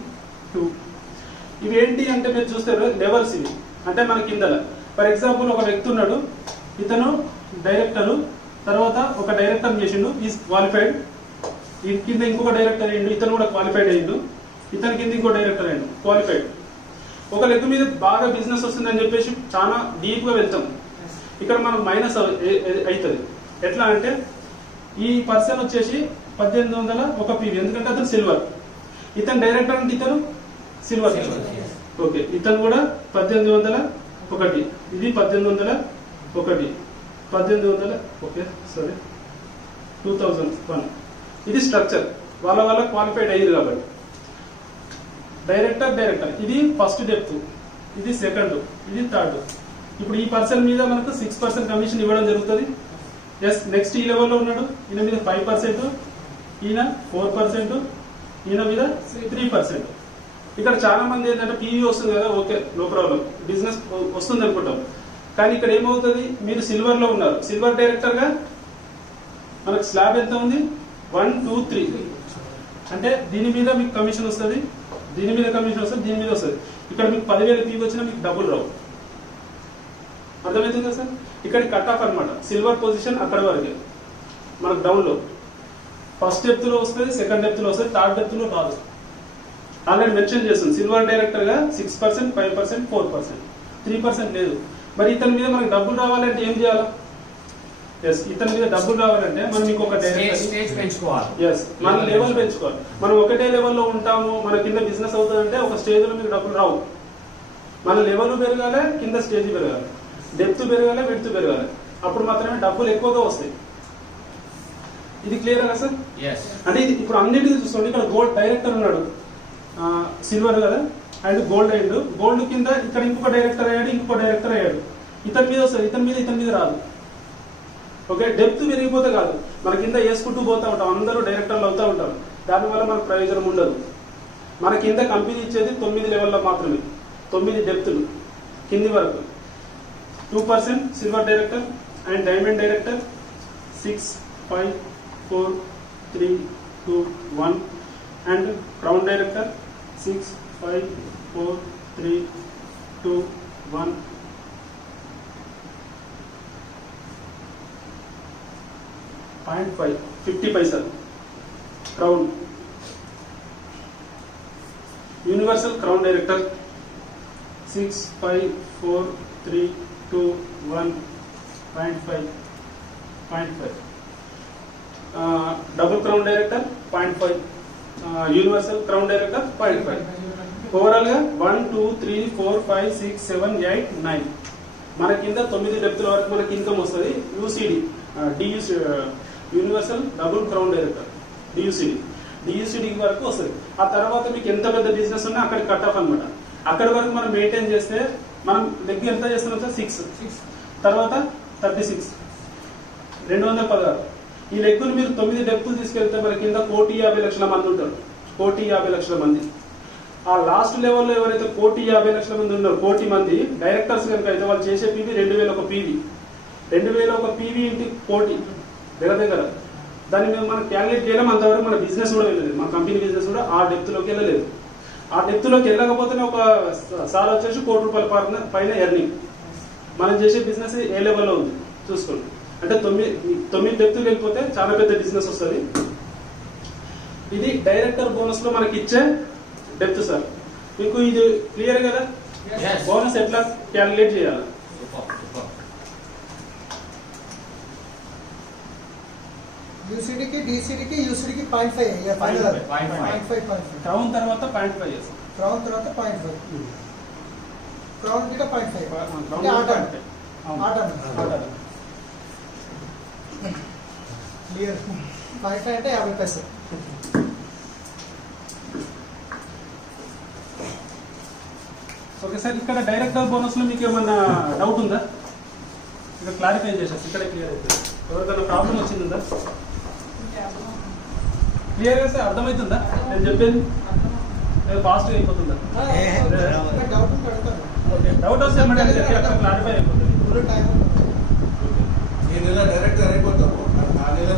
2. ఇవి ఏంటి అంటే మీరు చూస్తారు లెవెల్స్ ఇవి. అంటే మన కింద ఫర్ ఎగ్జాంపుల్ ఒక వ్యక్తి ఉన్నాడు, ఇతను డైరెక్టర్, తర్వాత ఒక డైరెక్టర్ చేసిండు, ఈజ్ క్వాలిఫైడ్. ఈ కింద ఇంకొక డైరెక్టర్ అయ్యిండు, ఇతను కూడా క్వాలిఫైడ్ అయ్యిండు. ఇతని కింద ఇంకో డైరెక్టర్ అయ్యిండు, క్వాలిఫైడ్. ఒక లెగ్ మీద బాగా బిజినెస్ వస్తుందని చెప్పేసి చాలా డీప్ గా వెళ్తాం. ఇక్కడ మనం మైనస్ అవుతుంది. ఎట్లా అంటే ఈ పర్సన్ వచ్చేసి 1800 ఒక పీవీ, ఎందుకంటే అతను సిల్వర్. ఇతను డైరెక్టర్ అంటే ఇతను సిల్వర్. ఓకే, ఇతను కూడా 1800 ఒకటి, ఇది 1800 ఒకటి, 1800 ఓకే సారీ 2001. ఇది స్ట్రక్చర్, వాళ్ళ క్వాలిఫైడ్ అయ్యారు కాబట్టి. డైరెక్టర్ ఇది ఫస్ట్ డెప్త్, ఇది సెకండ్, ఇది థర్డ్. ఇప్పుడు ఈ పర్సన్ మీద మనకు 6% కమిషన్ ఇవ్వడం జరుగుతుంది. ఎస్, నెక్స్ట్ ఈ లెవెల్లో ఉన్నాడు, ఈయన మీద 5%, ఈయన 4%, ఈయన మీద 3%. ఇక్కడ చాలా మంది ఏంటంటే పీవీ వస్తుంది కదా, ఓకే నో ప్రాబ్లం, బిజినెస్ వస్తుంది అనుకుంటాం. కానీ ఇక్కడ ఏమవుతుంది, మీరు సిల్వర్ లో ఉన్నారు, సిల్వర్ డైరెక్టర్ గా మనకు స్లాబ్ ఎంత ఉంది, 1, 2, 3. అంటే దీని మీద మీకు కమిషన్ వస్తుంది, దీని మీద కమిషన్ వస్తుంది, దీని మీద వస్తుంది. ఇక్కడ మీకు 10,000 పీవీ వచ్చినా మీకు డబ్బులు రావు. అర్థమవుతుంది కదా సార్? ఇక్కడ కట్ ఆఫ్ అనమాట. సిల్వర్ పొజిషన్ అక్కడ వరకే మనకు డౌన్ లో. ఫస్ట్ డెప్త్ లో వస్తుంది, సెకండ్ డెప్త్ లో వస్తుంది, థర్డ్ డెప్త్ లో రాదు. ఆల్రెడీ మెన్షన్ చేస్తుంది సిల్వర్ డైరెక్టర్ గా 6%, 5%, 4%, 3% లేదు. మరి ఇతని మీద మనకు డబ్బులు రావాలంటే ఏం చేయాలి? ఎస్, ఇతని మీద డబ్బులు రావాలంటే మనం ఇంకొక స్టేజ్ పెంచుకోవాలి. ఎస్, మన లెవెల్ పెంచుకోవాలి. మనం ఒకటే లెవెల్లో ఉంటాము, మన కింద బిజినెస్ అవుతుందంటే ఒక స్టేజ్ లో మీకు డబ్బులు రావు. మన లెవెల్ పెరగాలి, కింద స్టేజ్ పెరగాలి, డెప్త్ పెరగాలి, విడ్త్ పెరగాలి. అప్పుడు మాత్రమే డబ్బులు ఎక్కువగా వస్తాయి. ఇది క్లియర్ కదా సార్? అంటే ఇది ఇప్పుడు అన్నిటికీ చూసుకోండి. ఇక్కడ గోల్డ్ డైరెక్టర్ ఉన్నాడు, సిల్వర్ కదా, అండ్ గోల్డ్ అయ్యాడు. గోల్డ్ కింద ఇక్కడ ఇంకొక డైరెక్టర్ అయ్యాడు, ఇంకొక డైరెక్టర్ అయ్యాడు. ఇతని మీద వస్తుంది, ఇతని మీద రాదు. ఓకే, డెప్త్ పెరిగిపోతే కాదు, మన కింద వేసుకుంటూ పోతూ ఉంటాం, అందరూ డైరెక్టర్లు అవుతూ ఉంటారు. దానివల్ల మనకు ప్రయోజనం ఉండదు. మన కింద కంపెనీ ఇచ్చేది 9 లెవెల్లో మాత్రమే, 9 డెప్త్లు కింది వరకు. 2% silver director and diamond director 6, 5, 4, 3, 2, 1 and crown director 6, 5, 4, 3, 2, 1. .5 50 పైసలు crown. Universal crown director 6, 5, 4, 3, 2, 1. .5 double crown director 0.5. Universal crown director 0.5. Overall గా 1, 2, 3, 4, 5, 6, 7, 8, 9. మన కింద 9 డెప్త్ల వరకు మనకి ఇన్కమ్ వస్తుంది. UCD universal double crown director DUCD వరకు వస్తుంది. ఆ తర్వాత మీకు ఎంత పెద్ద బిజినెస్ ఉన్నా అక్కడ కట్ ఆఫ్ అనమాట. అక్కడి వరకు మనం మెయింటైన్ చేస్తే మనం లెగ్ ఎంత చేస్తున్నాం సార్? 6. తర్వాత 36, 216. ఈ లెగ్గును మీరు 9 డెప్తులు తీసుకెళ్తే మన కింద 1,50,00,000 మంది ఉంటారు. 1,50,00,000 మంది. ఆ లాస్ట్ లెవెల్లో ఎవరైతే 1,50,00,000 మంది ఉన్నారో 1,00,00,000 మంది డైరెక్టర్స్ కనుక అయితే వాళ్ళు చేసే పీవీ 2,001 పీవీ. 2,001 పీవీ ఇంటి 1,00,00,000 దగ్గర దాన్ని మేము మనం క్యాలిక్యులేట్ చేయడం. అంతవరకు మన బిజినెస్ కూడా వెళ్ళలేదు, మా కంపెనీ బిజినెస్ కూడా ఆ డెప్త్లోకి వెళ్ళలేదు. ఆ డెప్త్లోకి వెళ్ళకపోతేనే ఒక సార్ వచ్చేసి ₹1,00,00,000 పైన ఎర్నింగ్. మనం చేసే బిజినెస్ ఏ లెవెల్లో ఉంది చూసుకోండి. అంటే 9 డెప్త్కి వెళ్ళిపోతే చాలా పెద్ద బిజినెస్ వస్తుంది. ఇది డైరెక్టర్ బోనస్ లో మనకి ఇచ్చే డెప్త్ సార్. మీకు ఇది క్లియర్ కదా? బోనస్ ఎట్లా క్యాలిక్యులేట్ చేయాలి? యూసీడీకి డీసీడీకి యూసీడీకి 0.5 క్రౌన్ తర్వాత 0.5 చేస్తాం. క్రౌన్ తర్వాత 0.5 క్రౌన్ కిట 0.5 క్లియర్. 0.5 అంటే 50 పైసలు. ఓకే సార్, ఇక్కడ డైరెక్టర్ బోనస్ లో మీకు ఏమన్నా డౌట్ ఉందా? ఇక్కడ క్లారిఫై చేసేసి ఇక్కడ క్లియర్ అవుతుంది. ఎవరికైనా ప్రాబ్లం వచ్చిందా? క్లియర్గా సార్ అర్థమవుతుందా నేను చెప్పేది? ఫాస్ట్గా అయిపోతుందా? డౌట్ ఉంటే అడుగుతాను. డౌట్ వస్తే క్లారిఫై అయిపోతుంది. ఈ నెల డైరెక్టర్ అయిపోతాము. ఆ నెల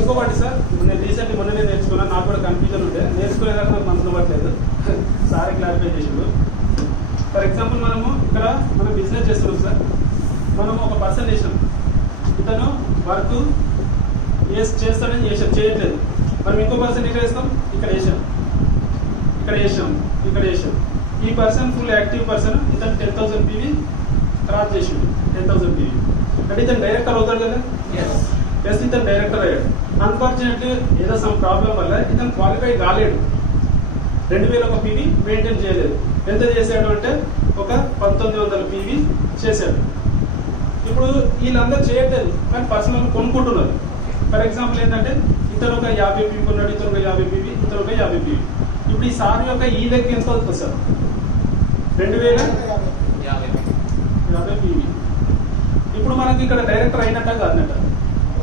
ఇంకొకటి సార్, నేను రీసెంట్లీ మొన్ననే నేర్చుకున్నాను. నాకు కూడా కన్ఫ్యూజన్ ఉండే, నేర్చుకునేదాకా నాకు మనసు అవ్వట్లేదు. సారీ క్లారిఫై చేసిండు. ఫర్ ఎగ్జాంపుల్ మనము ఇక్కడ మనం బిజినెస్ చేస్తున్నాం సార్. మనం ఒక పర్సన్ వేసాం, ఇతను వర్క్ చేస్తాడని చేయట్లేదు. మనం ఇంకో పర్సన్ ఇక్కడ వేస్తాం, ఇక్కడ వేసాం, ఇక్కడ వేసాం. ఈ పర్సన్ ఫుల్ యాక్టివ్ పర్సన్. ఇతను 10,000 పీవీ క్రాస్ చేసిండు. 10,000 పీవీ అంటే ఇతను డైరెక్టర్ అవుతాడు కదా? ప్లస్ ఇతను డైరెక్టర్ అయ్యాడు. అన్ఫార్చునేట్లీ ఏదో సమ్ ప్రాబ్లం వల్ల ఇతను క్వాలిఫై కాలేడు. 2,001 పీవీ మెయింటైన్ చేయలేదు. ఎంత చేశాడు అంటే ఒక 1,900 పీవీ చేశాడు. ఇప్పుడు వీళ్ళందరూ చేయట్లేదు, కానీ పర్సనల్ కొనుక్కుంటున్నారు. ఫర్ ఎగ్జాంపుల్ ఏంటంటే ఇతను ఒక 50 పీవీ కొన్నాడు, ఇతను ఒక 50 పీవీ, ఇతను ఒక 50 పీవీ. ఇప్పుడు ఈ సార్ యొక్క ఈ లెక్క ఎంత అవుతుంది సార్? 2,050 పీవీ. ఇప్పుడు మనకి ఇక్కడ డైరెక్టర్ అయినట్ట కాదన్నట్ట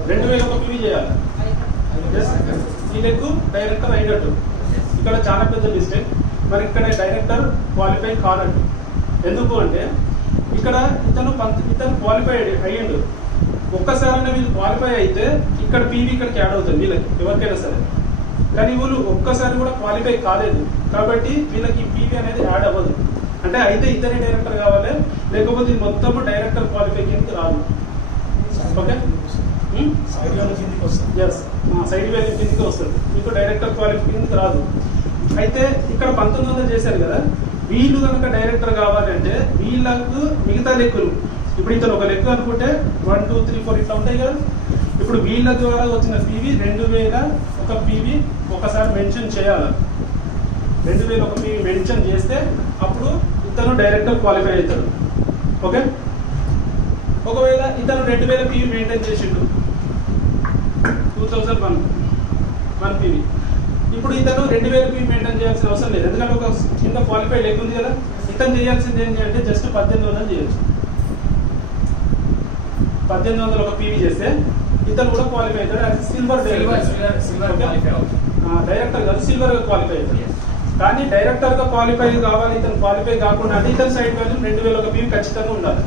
2,001 పీవీ చేయాలి. ఈ లెక్క డైరెక్టర్ అయినట్టు. ఇక్కడ చాలా పెద్ద మిస్టేక్. మరి ఇక్కడ డైరెక్టర్ క్వాలిఫై కానట్టు. ఎందుకు అంటే ఇక్కడ ఇతను క్వాలిఫై అయ్యిండు. ఒక్కసారి వీళ్ళు క్వాలిఫై అయితే ఇక్కడ పీవీ ఇక్కడికి యాడ్ అవుతుంది వీళ్ళకి, ఎవరికైనా సరే. కానీ వీళ్ళు ఒక్కసారి కూడా క్వాలిఫై కాలేదు కాబట్టి వీళ్ళకి ఈ పీవీ అనేది యాడ్ అవ్వదు. అంటే అయితే ఇతనే డైరెక్టర్ కావాలి, లేకపోతే మొత్తం డైరెక్టర్ క్వాలిఫై కిందకి రాదు. ఓకే, సైడ్ వ్యాల్యూ కిందకి వస్తుంది. ఎస్, సైడ్ వాల్యూ కిందకి వస్తుంది. మీకు డైరెక్టర్ క్వాలిఫై కిందకి రాదు. అయితే ఇక్కడ 1900 చేశారు కదా, వీళ్ళు కనుక డైరెక్టర్ కావాలంటే వీళ్ళకు మిగతా లెక్కలు, ఇప్పుడు ఇతను ఒక లెక్క అనుకుంటే 1, 2, 3, 4 ఇట్లా ఉంటాయి కదా. ఇప్పుడు వీళ్ళ ద్వారా వచ్చిన పీవీ 2,001 పీవీ ఒకసారి మెన్షన్ చేయాలి. 2,001 పీవీ మెన్షన్ చేస్తే అప్పుడు ఇతను డైరెక్టర్ క్వాలిఫై అవుతాడు. ఓకే, ఒకవేళ ఇతను 2,000 పీవీ మెయింటైన్ చేసిండు, 2001 పీవీ. ఇప్పుడు ఇతను 2,000 పీవీ మెయింటైన్ చేయాల్సిన అవసరం లేదు, ఎందుకంటే ఒక కింద క్వాలిఫై లెక్క ఉంది కదా. ఇతను చేయాల్సింది ఏంటి అంటే జస్ట్ 1,800 చేయొచ్చు. 1,800 పీవీ చేస్తే ఇతను కూడా క్వాలిఫై అవుతాడు. అది సిల్వర్ డైరెక్టర్ కాదు, సిల్వర్ గా క్వాలిఫై అవుతాడు. కానీ డైరెక్టర్ గా క్వాలిఫై కావాలి, ఇతను క్వాలిఫై కాకుండా అంటే ఇతను సైడ్ వాల్యూ 2,001 పీవీ ఖచ్చితంగా ఉండాలి.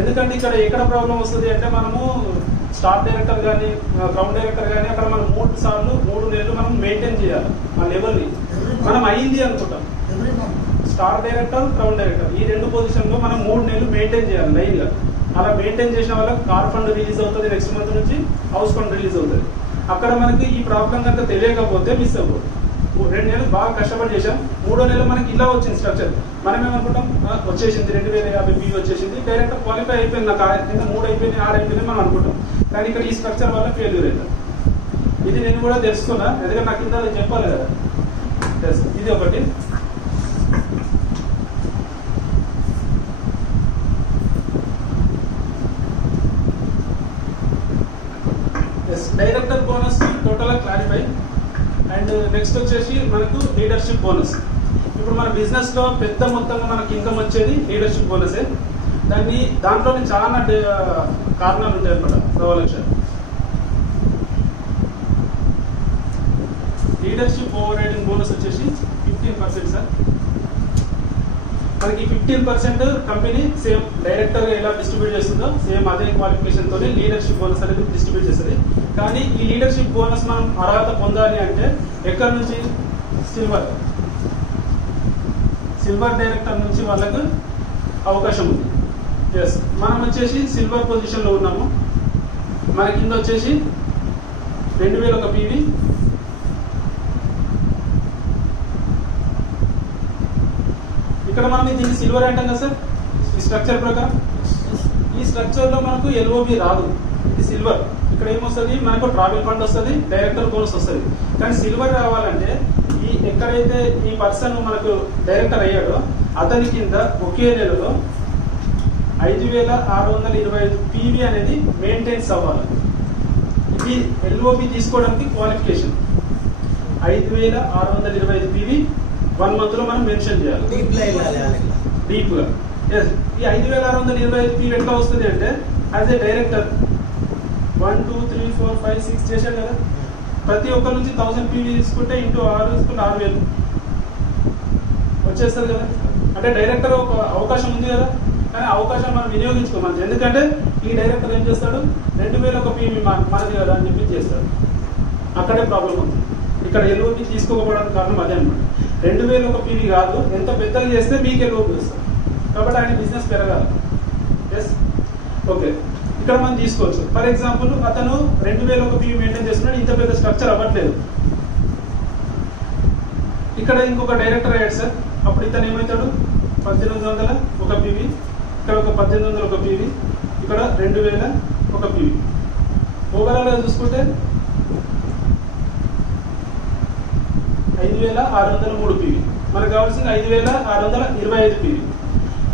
ఎందుకంటే ఇక్కడ ఎక్కడ ప్రాబ్లం వస్తుంది అంటే మనము స్టార్ డైరెక్టర్ కానీ గ్రౌండ్ డైరెక్టర్ కానీ అక్కడ మనం 3 నెలలు మనం మెయింటైన్ చేయాలి ఆ లెవెల్ని. మనం అయింది అనుకుంటాం. స్టార్ డైరెక్టర్, గ్రౌండ్ డైరెక్టర్ ఈ 2 పొజిషన్లో మనం 3 నెలలు మెయింటైన్ చేయాలి లైన్గా. అలా మెయింటైన్ చేసిన వాళ్ళకి కార్ ఫండ్ రిలీజ్ అవుతుంది, నెక్స్ట్ మంత్ నుంచి హౌస్ ఫండ్ రిలీజ్ అవుతుంది. అక్కడ మనకి ఈ ప్రాబ్లం కనుక తెలియకపోతే మిస్ అవ్వదు. 2 నెలలు బాగా కష్టపడి చేసాం, 3వ నెల మనకి ఇలా వచ్చింది స్ట్రక్చర్. మనం ఏమనుకుంటాం వచ్చేసింది 2,050 పీవీ వచ్చేసింది, డైరెక్టర్ క్వాలిఫై అయిపోయింది, నాకు కింద 3 అయిపోయినాయి 6 అయిపోయినాయి మనం అనుకుంటాం. కానీ ఇక్కడ ఈ స్ట్రక్చర్ వల్ల ఫెయిల్యూర్ అవుతాం. ఇది నేను కూడా తెలుసుకున్నా, ఎందుకంటే నాకు కింద చెప్పాలి కదా. ఇది ఒకటి. Director bonus total clarify. And next వచ్చేసి మనకు లీడర్షిప్ బోనస్. ఇప్పుడు మన బిజినెస్ లో పెద్ద మొత్తంగా మనకి ఇన్కమ్ వచ్చేది లీడర్షిప్ బోనసే. దాంట్లోనే చాలా కారణాలు ఉంటాయి అన్నమాట. సవాలక్ష లీడర్షిప్ ఓవర్ రైడింగ్ బోనస్ వచ్చేసి 15% సార్. మనకి 15% కంపెనీ సేమ్ డైరెక్టర్ ఎలా డిస్ట్రిబ్యూట్ చేస్తుందో సేమ్ అదే క్వాలిఫికేషన్ తోనే లీడర్షిప్ బోనస్ అనేది డిస్ట్రిబ్యూట్ చేస్తుంది. కానీ ఈ లీడర్షిప్ బోనస్ మనం అర్హత పొందాలి అంటే ఎక్కడి నుంచి? సిల్వర్ డైరెక్టర్ నుంచి వాళ్ళకు అవకాశం ఉంది. ఎస్, మనం వచ్చేసి సిల్వర్ పొజిషన్ లో ఉన్నాము. మన కింద వచ్చేసి 2000 ఒక పీవీ, ఇక్కడ మనం దీన్ని సిల్వర్ అంటాం కదా సార్ ఈ స్ట్రక్చర్ ప్రకారం. ఈ స్ట్రక్చర్ లో మనకు ఎల్ఓబి రాదు, ఇది సిల్వర్. ఇక్కడ ఏమొస్తుంది? మనకు ట్రావెల్ ఫండ్ వస్తుంది, డైరెక్టర్ బోనస్ వస్తుంది. కానీ సిల్వర్ రావాలంటే ఎక్కడైతే ఈ పర్సన్ మనకు డైరెక్టర్ అయ్యాడో అతని కింద ఒకే నెలలో 5625 పీవీ అనేది మెయింటైన్స్ అవ్వాలి. ఇది ఎల్ఓబి తీసుకోవడానికి క్వాలిఫికేషన్. 5625 పీవీ 1 month లో మనం మెన్షన్ చేయాలి డీప్ గా. ఈ 5625 పీవీ ఎట్లా వస్తుంది అంటే యాజ్ ఏ డైరెక్టర్ 1 2 3 4 5 6 చేశాడు కదా, ప్రతి ఒక్కరి నుంచి 1000 పీవీ తీసుకుంటే ఇంటూ 6 తీసుకుంటే 6000 వచ్చేస్తుంది కదా. అంటే డైరెక్టర్ ఒక అవకాశం ఉంది కదా, కానీ అవకాశం మనం వినియోగించుకోమని. ఎందుకంటే ఈ డైరెక్టర్ ఏం చేస్తాడు? 2000 ఒక పీవీ మనది కదా అని చెప్పి చేస్తాడు. అక్కడే ప్రాబ్లం ఉంది. ఇక్కడ ఎల్ఓపి తీసుకోకపోవడానికి కారణం అదే అనమాట. 2000 ఒక పీవీ కాదు, ఎంత పెద్దగా చేస్తే మీకు ఎల్ఓపి వస్తుంది. కాబట్టి ఆయన బిజినెస్ పెరగాలి. Yes, okay. ఇక్కడ మనం తీసుకోవచ్చు. ఫర్ ఎగ్జాంపుల్ అతను 2000 ఒక పీవీ మెయింటైన్ చేస్తున్నాడు, ఇంత పెద్ద స్ట్రక్చర్ అవ్వట్లేదు. ఇక్కడ ఇంకొక డైరెక్టర్ అయ్యాడు సార్, అప్పుడు ఇతను ఏమవుతాడు? 1800 ఒక పీవీ, ఇక్కడ ఒక 1800 ఒక పీవీ, ఇక్కడ 2000 ఒక పీవీ. ఓవరాల్ గా చూసుకుంటే 5603 పీవీ. మనకు కావాల్సింది 5625 పీవీ.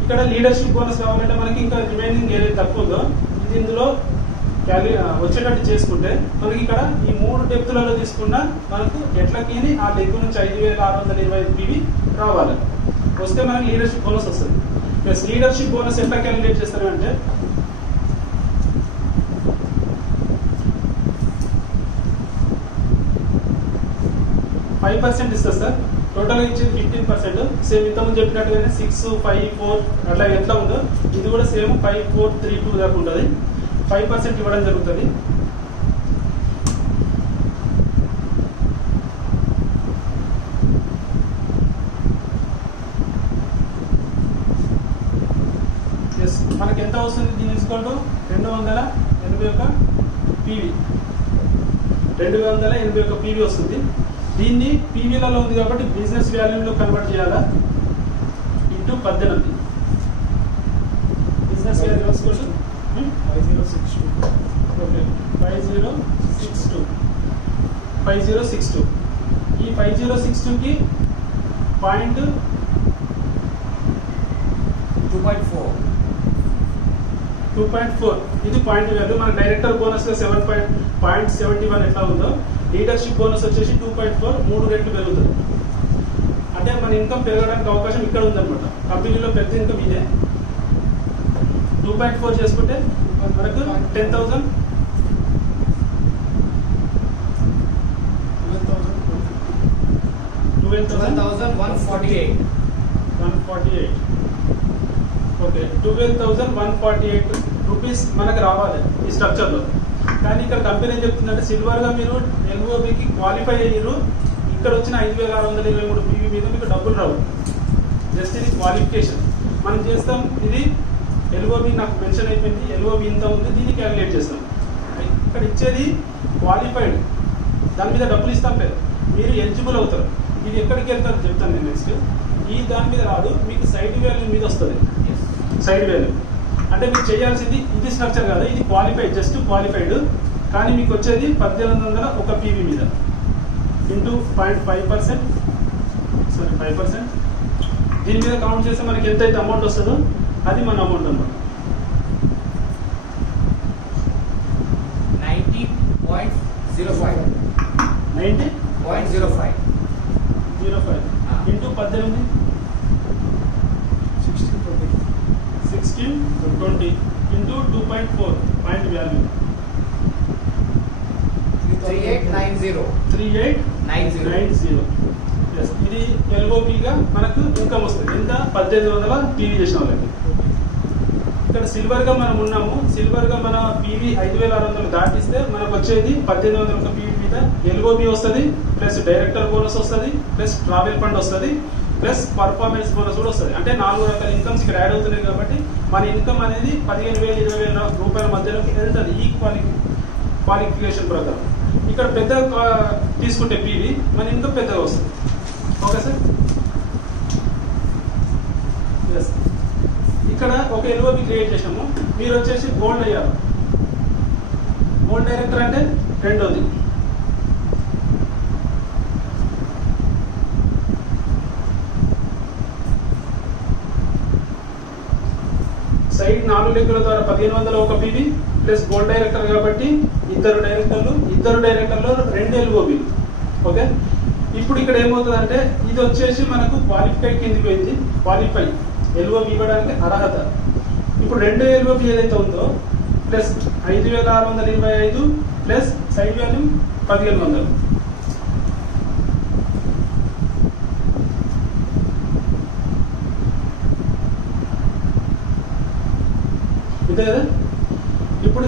ఇక్కడ లీడర్షిప్ బోనస్ కావాలంటే మనకి ఇంకా రిమైనింగ్ ఏదైతే తక్కువ ఉందో ఇది ఇందులో వచ్చేటట్టు చేసుకుంటే మనకి ఇక్కడ ఈ 3 డెప్త్లలో తీసుకున్నా మనకు ఎట్లకి ఆ లెగ్ నుంచి 5625 పీవీ రావాలి. వస్తే మనకి లీడర్షిప్ బోనస్ వస్తుంది. ప్లస్ లీడర్షిప్ బోనస్ ఎట్లా క్యాలిక్యులేట్ చేస్తారు అంటే 5% ఇస్తారు సార్. టోటల్ ఇచ్చేది 15%. సేమ్ ఇంతకుముందు చెప్పినట్టుగానే 6 5 4 అట్లా ఎట్లా ఉందో ఇది కూడా సేమ్ 5 4 3 2 దాకా ఉంటుంది. 5% ఇవ్వడం జరుగుతుంది. ఎస్, మనకి ఎంత వస్తుంది? దీని తీసుకోండి 281 పీవీ, 281 పీవీ వస్తుంది. దీన్ని పీవీలలో ఉంది కాబట్టి బిజినెస్ వాల్యూలో కన్వర్ట్ చేయాలా ఇంటూ 18. బిజినెస్ వాల్యూ రాసుకోవచ్చు 5062. ఓకే, 5062. ఈ 5062కి పాయింట్ 2.4 ఇది పాయింట్ వాల్యూ. మన డైరెక్టర్ బోనస్ 7.71 ఎట్లా ఉందో లీడర్షిప్ బోనస్ వచ్చేసి 2.4 3 రెట్లు పెరుగుతుంది. అంటే మన ఇన్కమ్ పెరగడానికి అవకాశం ఇక్కడ ఉందన్నమాట. కంపెనీలో పెద్ద ఇన్కమ్ ఇదే. 2.4 చేసుకుంటే మనకు 10,000 12,148. ఓకే, 12,148 రూపీస్ మనకు రావాలి ఈ స్ట్రక్చర్ లో. కానీ ఇక్కడ కంపెనీ ఏం చెప్తుందంటే సిల్వర్ గా మీరు ఎల్ఓబికి క్వాలిఫై అయ్యారు, ఇక్కడ వచ్చిన 5623 పీవీ మీద మీకు డబ్బులు రావు. జస్ట్ ఇది క్వాలిఫికేషన్ మనం చేస్తాం. ఇది ఎల్ఓబి నాకు మెన్షన్ అయిపోయింది, ఎల్ఓబి ఇంత ఉంది, దీన్ని క్యాలిక్యులేట్ చేస్తాం. ఇక్కడ ఇచ్చేది క్వాలిఫైడ్, దాని మీద డబ్బులు ఇస్తాం లేదు, మీరు ఎలిజిబుల్ అవుతారు. ఇది ఎక్కడికి వెళ్తారు చెప్తాను నేను నెక్స్ట్. ఈ దాని మీద రాదు, మీకు సైడ్ వాల్యూ మీద వస్తుంది. సైడ్ వాల్యూ అంటే మీరు చేయాల్సింది ఇది స్ట్రక్చర్ కాదు, ఇది క్వాలిఫైడ్, జస్ట్ క్వాలిఫైడ్. కానీ మీకు వచ్చేది 1800 ఒక పీవీ మీద ఇంటూ 0.5%, సారీ 5%. దీని మీద కౌంట్ చేస్తే మనకి ఎంతైతే అమౌంట్ వస్తుందో అది మన అమౌంట్ అన్నమాట. 90.05 into 18 1620 1620 into 2.4 point value 3890. 3890. Yes. ఇది ఎల్ఓబిగా మనకు ఇన్కమ్ వస్తుంది. ఎంత 1800 పీవీ చేసిన వాళ్ళకి. ఇక్కడ సిల్వర్ గా మనం ఉన్నాము. సిల్వర్ గా మన పీవీ 5600 దాటిస్తే మనకు వచ్చేది 1800 పీవీ మీద ఎల్ఓబి వస్తుంది, ప్లస్ డైరెక్టర్ బోనస్ వస్తుంది, ప్లస్ ట్రావెల్ ఫండ్ వస్తుంది, ప్లస్ పర్ఫార్మెన్స్ బోనస్ కూడా వస్తుంది. అంటే 4 రకాల ఇన్కమ్స్ ఇక్కడ యాడ్ అవుతున్నాయి కాబట్టి మన ఇన్కమ్ అనేది 15,000 20,000 రూపాయల మధ్యలోకి వెళ్తుంది ఈ క్వాలిఫికేషన్ ప్రకారం. ఇక్కడ పెద్ద తీసుకుంటే పీవీ మన ఇన్కమ్ పెద్దగా వస్తుంది. Okay sir. ఎస్. ఇక్కడ ఒక ఎల్ఓబి క్రియేట్ చేసాము. మీరు వచ్చేసి గోల్డ్ అయ్యారు. గోల్డ్ డైరెక్టర్ అంటే రెండోది. సైడ్ 4 లెక్కల ద్వారా 1500 ఒక పీవీ ప్లస్ గోల్డ్ డైరెక్టర్ కాబట్టి ఇద్దరు డైరెక్టర్లు 2 ఎల్ఓబి. ఓకే. ఇప్పుడు ఇక్కడ ఏమవుతుందంటే ఇది వచ్చేసి మనకు క్వాలిఫై కిందికి పోయింది. క్వాలిఫై ఎల్ఓబి ఇవ్వడానికి అర్హత. ఇప్పుడు 2 ఎల్ఓబి ఏదైతే ఉందో ప్లస్ 5625 ప్లస్ సైడ్ వాల్యూ 1500. అంతే కదా. ఇప్పుడు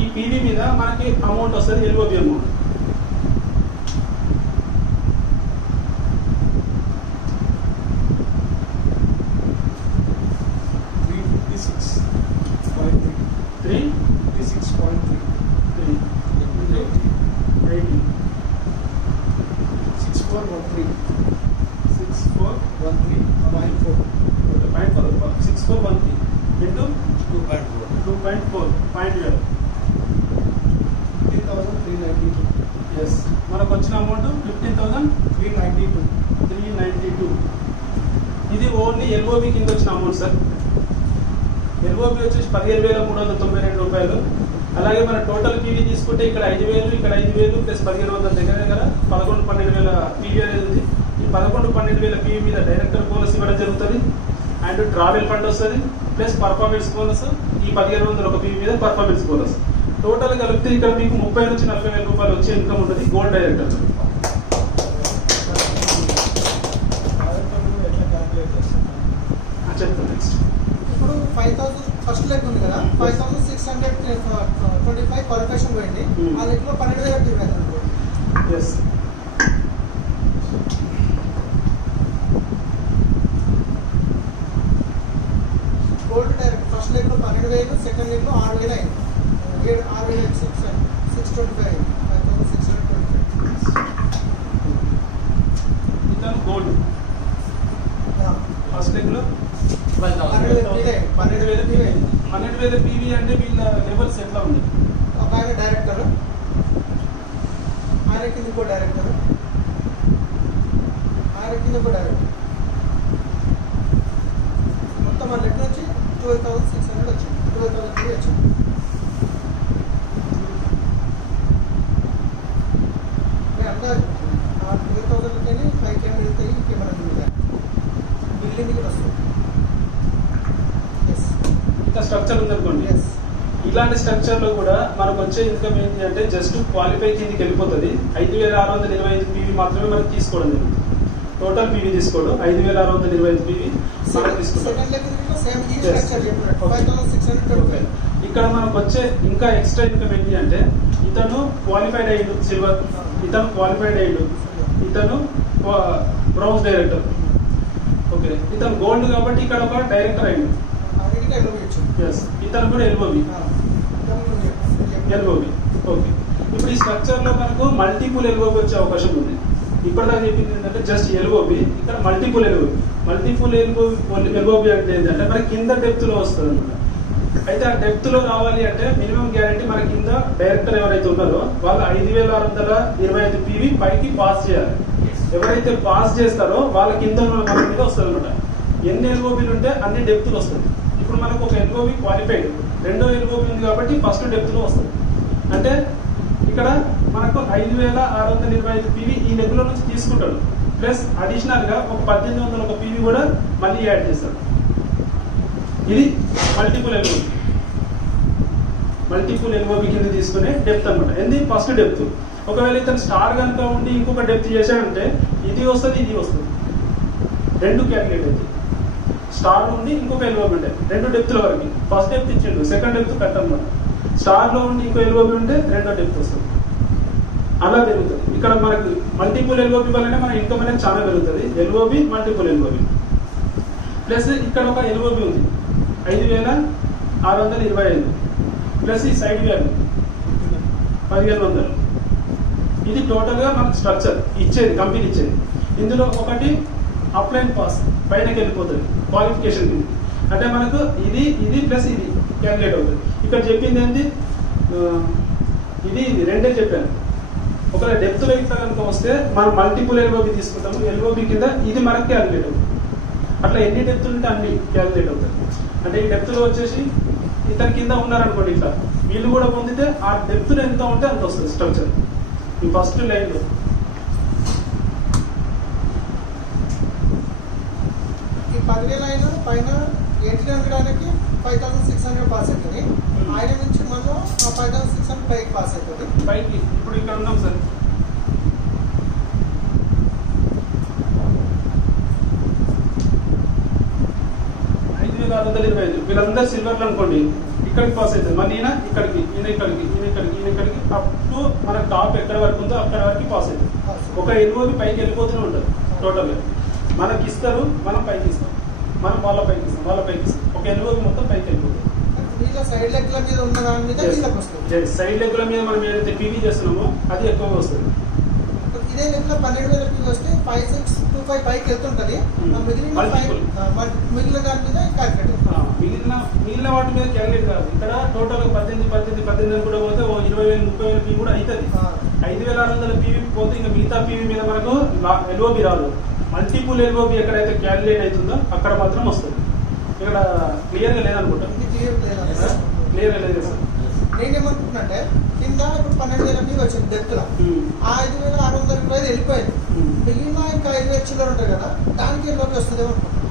ఈ పీవీ మీద మనకి అమౌంట్ వస్తుంది ఎల్ఓబి అమౌంట్. మనకు వచ్చిన అమౌంట్ 15,392. ఇది ఓన్లీ ఎల్ఓబి కింద వచ్చిన అమౌంట్ సార్. ఎల్ఓబి వచ్చేసి 15,392 రూపాయలు. అలాగే మన టోటల్ పీవీ తీసుకుంటే ఇక్కడ 5,000, ఇక్కడ 5,000 ప్లస్ 1,500 దగ్గర 11,000-12,000 పీవీ అనేది ఉంది. ఈ 11,000-12,000 పీవీ మీద డైరెక్టర్ బోనస్ ఇవ్వడం జరుగుతుంది, అండ్ ట్రావెల్ ఫండ్ వస్తుంది, ప్లస్ పర్ఫార్మెన్స్ బోనస్. ఈ 1,500 ఒక పీవీ మీద పర్ఫార్మెన్స్ బోనస్. టోటల్ కలిపితే ఇక్కడ మీకు 30,000-40,000 రూపాయలు వచ్చే ఇన్కమ్ ఉంటుంది గోల్డ్ డైరెక్టర్. చెప్తాను నెక్స్ట్. ఇప్పుడు 5,000 ఫస్ట్ లెక్ ఉంది కదా, 5,625 క్వాలిఫికేషన్ పోయింది. ఆ లెక్లో 12,000 పీవీ అవుతుంది. ఎస్. గోల్డ్ డైరెక్ట్ ఫస్ట్ లెక్లో 12,000, సెకండ్ లెక్లో 6,000 అయింది. 6,625 5,625. ఇతను గోల్డ్ ఫస్ట్ లెగ్లో 12,000 పీవీ. అంటే వీళ్ళ లెవెల్స్ ఎట్లా ఉంది? ఒక ఆయన డైరెక్టర్, ఆయన కింద ఇంకో డైరెక్టర్, ఆయన కింద ఇంకో డైరెక్టర్. మొత్తం మన లెక్క నుంచి 12,600 వచ్చింది. 12,000 వచ్చింది. అంతా 12,000 5K వెళ్తాయి. మనకి బిల్డింగ్ వస్తుంది. ఇంత స్ట్రక్చర్ ఉందనుకోండి. ఎస్. ఇలాంటి స్ట్రక్చర్ లో కూడా మనకు వచ్చే ఇన్కమ్ ఏంటి అంటే జస్ట్ క్వాలిఫై కిందకి వెళ్ళిపోతుంది. 5,625 పీవీ మాత్రమే మనకి తీసుకోవడం జరుగుతుంది. టోటల్ పీవీ తీసుకోవడం 5,625 పీవీ మనకు తీసుకుంటాం. ఇక్కడ మనకు వచ్చే ఇంకా ఎక్స్ట్రా ఇన్కమ్ ఏంటి అంటే ఇతను క్వాలిఫైడ్ అయ్యిండు సిల్వర్, ఇతను క్వాలిఫైడ్ అయ్యిండు, ఇతను బ్రౌన్స్ డైరెక్టర్. ఓకే. ఇతను గోల్డ్ కాబట్టి ఇక్కడ ఒక డైరెక్టర్ అయ్యిండు. ఎస్. ఇతను కూడా ఎల్ఓబి. ఓకే. ఇప్పుడు ఈ స్ట్రక్చర్ లో మనకు మల్టిపుల్ ఎల్ఓబి వచ్చే అవకాశం ఉంది. ఇప్పటిదాకా చెప్పింది ఏంటంటే జస్ట్ ఎల్ఓబి, ఇక్కడ మల్టిపుల్ ఎల్ఓబి. మల్టిపుల్ ఎల్ఓబి అంటే ఏంటంటే మనకి కింద డెప్త్ లో వస్తుంది అనమాట. అయితే ఆ డెప్త్ లో రావాలి అంటే మినిమం గ్యారంటీ మన కింద డైరెక్టర్ ఎవరైతే ఉన్నారో వాళ్ళు 5,625 పీవీ పైకి పాస్ చేయాలి. ఎవరైతే పాస్ చేస్తారో వాళ్ళ కింద మన మీద వస్తుంది అనమాట. ఎన్ని ఎల్ఓబీలు ఉంటే అన్ని డెప్త్లు వస్తుంది. ఇప్పుడు మనకు ఒక ఎల్ఓబి క్వాలిఫైడ్, రెండో ఎల్ఓబి ఉంది కాబట్టి ఫస్ట్ డెప్త్ లో వస్తుంది. అంటే ఇక్కడ మనకు 5,625 పీవీ ఈ లెగ్లో నుంచి తీసుకుంటాడు. ప్లస్ అడిషనల్ గా ఒక 1,800 ఒక పీవీ కూడా మళ్ళీ యాడ్ చేస్తాడు. ఇది మల్టిపుల్ ఎల్ఓబి కింద తీసుకునే డెప్త్ అనమాట. ఏంది ఫస్ట్ డెప్త్. ఒకవేళ ఇతను స్టార్ కనుక ఉండి ఇంకొక డెప్త్ చేశాడంటే ఇది వస్తుంది, ఇది వస్తుంది, రెండు క్యాలిక్యులేట్ అవుతుంది. స్టార్ ఉండి ఇంకొక ఎల్ఓబి ఉంటే రెండు డెప్త్ల వరకు. ఫస్ట్ డెప్త్ ఇచ్చిండు, సెకండ్ డెప్త్ కట్టనమాట. స్టార్లో ఉండి ఇంకో ఎల్ఓబి ఉంటే రెండో డెప్త్ వస్తుంది. అలా పెరుగుతుంది. ఇక్కడ మనకు మల్టిపుల్ ఎల్ఓబి వల్లనే మన ఇన్కమ్ అనేది చాలా పెరుగుతుంది. ఎల్ఓబి మల్టిపుల్ ఎల్ఓబి ప్లస్ ఇక్కడ ఒక ఎల్ఓబి ఉంది 5,625 ప్లస్ ఈ సైడ్ వాల్యూ 1,500. ఇది టోటల్గా మనకు స్ట్రక్చర్ ఇచ్చేది, కంపెనీ ఇచ్చేది. ఇందులో ఒకటి అప్లైన్ పాస్ పైనకి వెళ్ళిపోతుంది క్వాలిఫికేషన్ కింద. అంటే మనకు ఇది ఇది ప్లస్ ఇది క్యాలిక్యులేట్ అవుతుంది. ఇక్కడ చెప్పింది ఏంటి, ఇది ఇది రెండే చెప్పాను. ఒకవేళ డెప్త్లో ఇట్లా కనుక వస్తే మనం మల్టిపుల్ ఎల్ఓబి తీసుకుంటాము. ఎల్ఓబి కింద ఇది మనకు క్యాలిక్యులేట్ అవుతుంది. అట్లా ఎన్ని డెప్త్ ఉంటే అన్ని క్యాలిక్యులేట్ అవుతాయి. అంటే ఈ డెప్త్లో వచ్చేసి ఇతని కింద ఉన్నారనుకోండి, ఇట్లా వీళ్ళు కూడా పొందితే ఆ డెప్త్లో ఎంత ఉంటే అంత వస్తుంది స్ట్రక్చర్. ఈ ఫస్ట్ లైన్లో ఈ 10,000 అయినా పైన 1,800 5,600 పాస్ అవుతుంది. ఆయన నుంచి మనం ఆ 5,600 పైకి పాస్ అవుతుంది. పైకి ఇప్పుడు ఇక్కడ ఉన్నాం సార్. వీళ్ళందరూ సిల్వర్లు అనుకోండి, ఇక్కడికి పాస్ అవుతుంది. మళ్ళీ ఈయన ఇక్కడికి, ఈయన ఇక్కడికి, ఈయన ఇక్కడికి, ఈయన ఇక్కడికి, అప్ టు మన టాప్ ఎక్కడ వరకు ఉందో అక్కడ వరకు పాస్ అవుతుంది. ఒక ఎల్ఓబి పైకి వెళ్ళిపోతూనే ఉంటుంది టోటల్గా. మనకి ఇస్తారు, మనం పైకి ఇస్తాం, మనం వాళ్ళ పైకి ఇస్తాం, వాళ్ళ పైకి ఇస్తాం. ఒక ఎల్ఓబి మొత్తం పైకి వెళ్ళిపోతుంది. వీళ్ళ సైడ్ లెక్కల మీద ఉన్న దాని మీద వీళ్ళకి వస్తుంది. సైడ్ లెగ్గుల మీద మనం ఏదైతే పీవీ చేస్తున్నామో అది ఎక్కువగా వస్తుంది. ఇదే లెక్కల 12,000 పీవీ వస్తే 5,625 పైకి వెళ్తుంటది. మిగిలిన దాని మీద క్యాలిక్యులేట్. మిగిలిన వాటి మీద క్యాలిక్యులేట్ కాదు. ఇక్కడ టోటల్ 18 కూడా పోతే 20,000 30,000 పీవీ కూడా అవుతుంది. 5,600 పీవీ పోతే ఇంకా మిగతా పీవీ మీద మనకు ఎల్ఓబి రాదు. మల్టిపుల్ ఎల్ఓబి ఎక్కడైతే క్యాలిక్యులేట్ అవుతుందో అక్కడ మాత్రం వస్తుంది. ఇక్కడ క్లియర్గా లేదనుకుంటా. క్లియర్గా లేదు సార్. నేనేమనుకుంటున్నాంటే కింద ఇప్పుడు 12,000 పీవీ వచ్చింది డెప్త్లో, ఆ 5,625 వెళ్ళిపోయింది. మిగిలిన ఇంకా 5,000 చిల్లర ఉంటాయి కదా, దానికి ఎల్ఓబి వస్తుందేమో అనుకుంటున్నాను.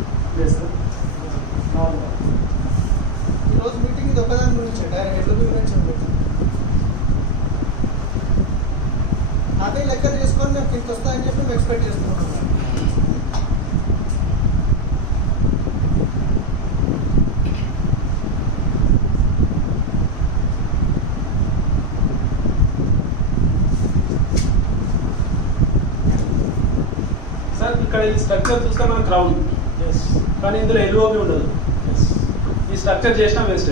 ఈరోజు మీటింగ్ ఇది ఒకదాని గురించి ఎల్ఓబి గురించి ఉంది. అదే లెక్క చేసుకొని మేము ఇంత వస్తాయని చెప్పి మేము ఎక్స్పెక్ట్ చేస్తున్నాం. సార్ ఇక్కడ ఈ స్ట్రక్చర్ చూస్తే మన క్రౌన్, కానీ ఇందులో ఎల్ఓబి ఉండదు. ఈ స్ట్రక్చర్ చేసినా వేస్ట్.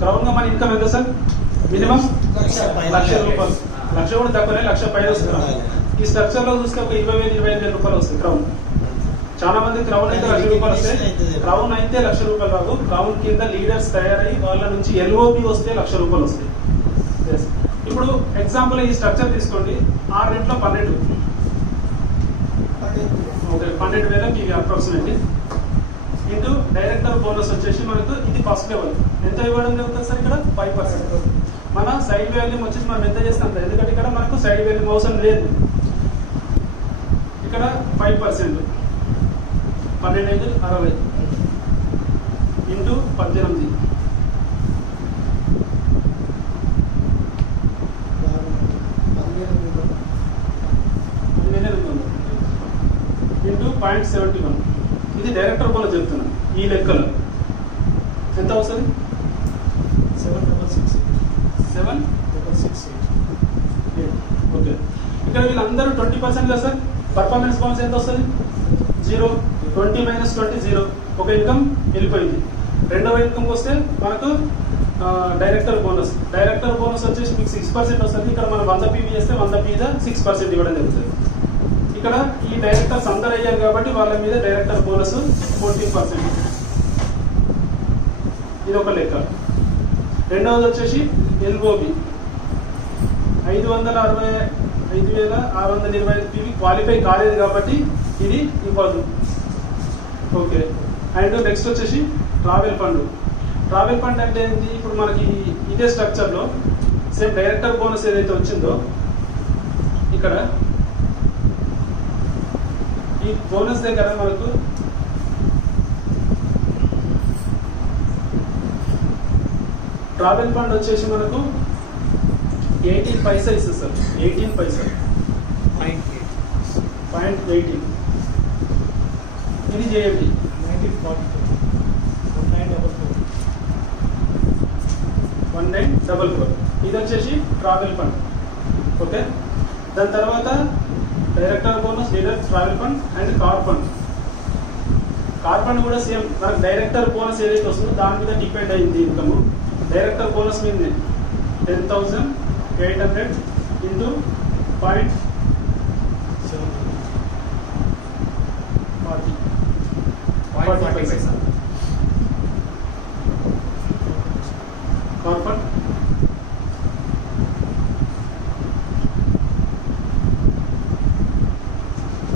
క్రౌన్ గా మన ఇన్కమ్ ఎంత సార్? మినిమం 1,00,000 రూపాయలు. 1,00,000 కూడా తక్కువనే, 1,00,000 పైన వస్తుంది. ఈ స్ట్రక్చర్ లో చూస్తే ఒక 20,000 25,000 రూపాయలు వస్తుంది క్రౌన్. చాలా మంది క్రౌన్ అయితే 1,00,000 రూపాయలు వస్తాయి. క్రౌన్ అయితే 1,00,000 రూపాయలు రాదు. క్రౌన్ కింద లీడర్స్ తయారయ్యి వాళ్ళ నుంచి ఎల్ఓబి వస్తే 1,00,000 రూపాయలు వస్తాయి. ఇప్పుడు ఎగ్జాంపుల్ ఈ స్ట్రక్చర్ తీసుకోండి. 6 రెట్లు 12, okay 12,000 PV approximately. Into director bonus వచ్చేసి మనకు ఇది ఫస్ట్ లెవెల్ ఎంత ఇవ్వడం జరుగుతుంది సార్? ఇక్కడ 5%. మన సైడ్ వాల్యూమ్ వచ్చేసి మనం ఎంత చేస్తాం, ఎందుకంటే ఇక్కడ మనకు సైడ్ వాల్యూమ్ అవసరం లేదు. ఇక్కడ 5% 12,560 ఇంటూ 18 ఇంటూ 0.71. ఇది డైరెక్టర్ బోనస్ చెప్తున్నాను. ఈ లెక్కలో ఎంత వస్తుంది? 7,668. ఓకే. ఇక్కడ వీళ్ళందరూ 20% కదా సార్. పర్ఫార్మెన్స్ బోనస్ ఎంత వస్తుంది? 0. 20 - 20 0. ఒక ఇన్కమ్ వెళ్ళిపోయింది. రెండవ ఇన్కమ్ వస్తే మనకు డైరెక్టర్ బోనస్ వచ్చేసి మీకు 6% వస్తుంది. ఇక్కడ మనం 100 పీవీ చేస్తే 100 మీద 6% ఇవ్వడం జరుగుతుంది. ఇక్కడ ఈ డైరెక్టర్స్ అందరు అయ్యారు కాబట్టి వాళ్ళ మీద డైరెక్టర్ బోనస్ 14%. ఇది ఒక లెక్క. రెండవది వచ్చేసి ఎల్ఓబి 5,625 పీవీ క్వాలిఫై కాలేదు కాబట్టి ఇది ఇవ్వదు. ఓకే. అండ్ నెక్స్ట్ వచ్చేసి ట్రావెల్ ఫండ్. ట్రావెల్ ఫండ్ అంటే ఏంటి? ఇప్పుడు మనకి ఇదే స్ట్రక్చర్లో సేమ్ డైరెక్టర్ బోనస్ ఏదైతే వచ్చిందో ఇక్కడ ఈ బోనస్ దగ్గర మనకు ట్రావెల్ ఫండ్ వచ్చేసి మనకు 18 పైసా ఇస్తుంది సార్. 18 పైసా 0.18. ఇది చేయండి 1944. ఇది వచ్చేసి ట్రావెల్ ఫండ్. ఓకే, దాని తర్వాత director bonus, leader travel fund and car fund. Car fund కూడా సేమ్ మనకు డైరెక్టర్ బోనస్ ఏదైతే వస్తుందో దాని మీద డిపెండ్ అయింది ఇన్కమ్. డైరెక్టర్ బోనస్ మీద 10,800 ఇంటూ 0.40. పైసా కార్ ఫండ్.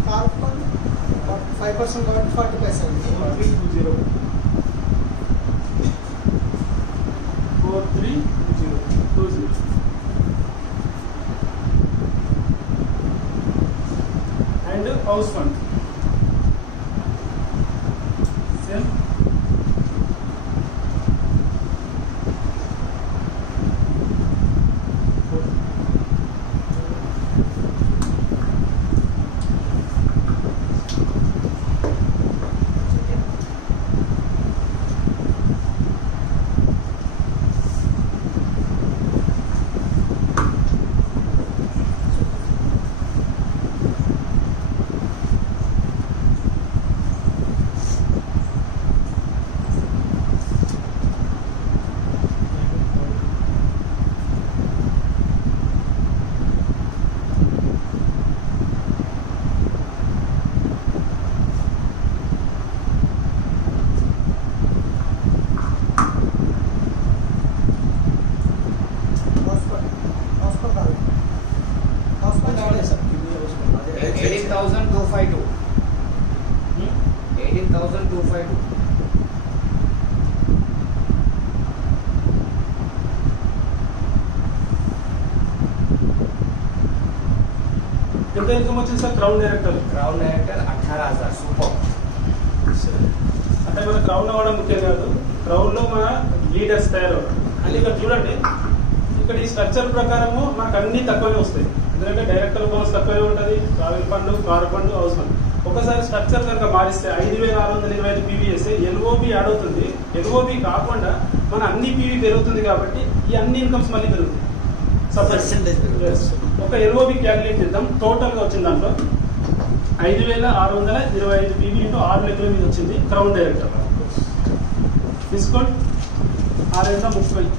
కార్బన్ 5% కాబట్టి 40 పైసలు. 4320. 4320. And house fund same. Hospital అదే సార్, కింద అవసరం. అదే 18,252. 18,252. ఎంత ఇన్కమ్ వచ్చింది sir crown director? Crown Director 18,000. Super. అంటే మన క్రౌన్ అవ్వడం ముఖ్యం కాదు, క్రౌన్ లో మన లీడర్స్ తయారవడం. అని ఇక్కడ చూడండి, ఇక్కడ ఈ స్ట్రక్చర్ ప్రకారము మనకు అన్ని తక్కువనే వస్తాయి. ఎందుకంటే డైరెక్టర్ బోనస్ తక్కువనే ఉంటుంది, travel fund, car fund, house fund. ఒకసారి స్ట్రక్చర్ కనుక మారిస్తే 5,625 పీవీ వేస్తే ఎల్ఓబి యాడ్ అవుతుంది. ఎల్ఓబి కాకుండా మన అన్ని పీవీ పెరుగుతుంది కాబట్టి ఈ అన్ని ఇన్కమ్స్ మళ్ళీ పెరుగుతాయి. Percentage పెరుగుతుంది. Yes. ఒక ఎల్ఓబి క్యాలిక్యులేట్ చేద్దాం. టోటల్ గా వచ్చిన దాంట్లో 5,625 పీవీ ఇంటూ 6 లెక్కల మీద వచ్చింది క్రౌన్ డైరెక్టర్. తీసుకోండి 6,30.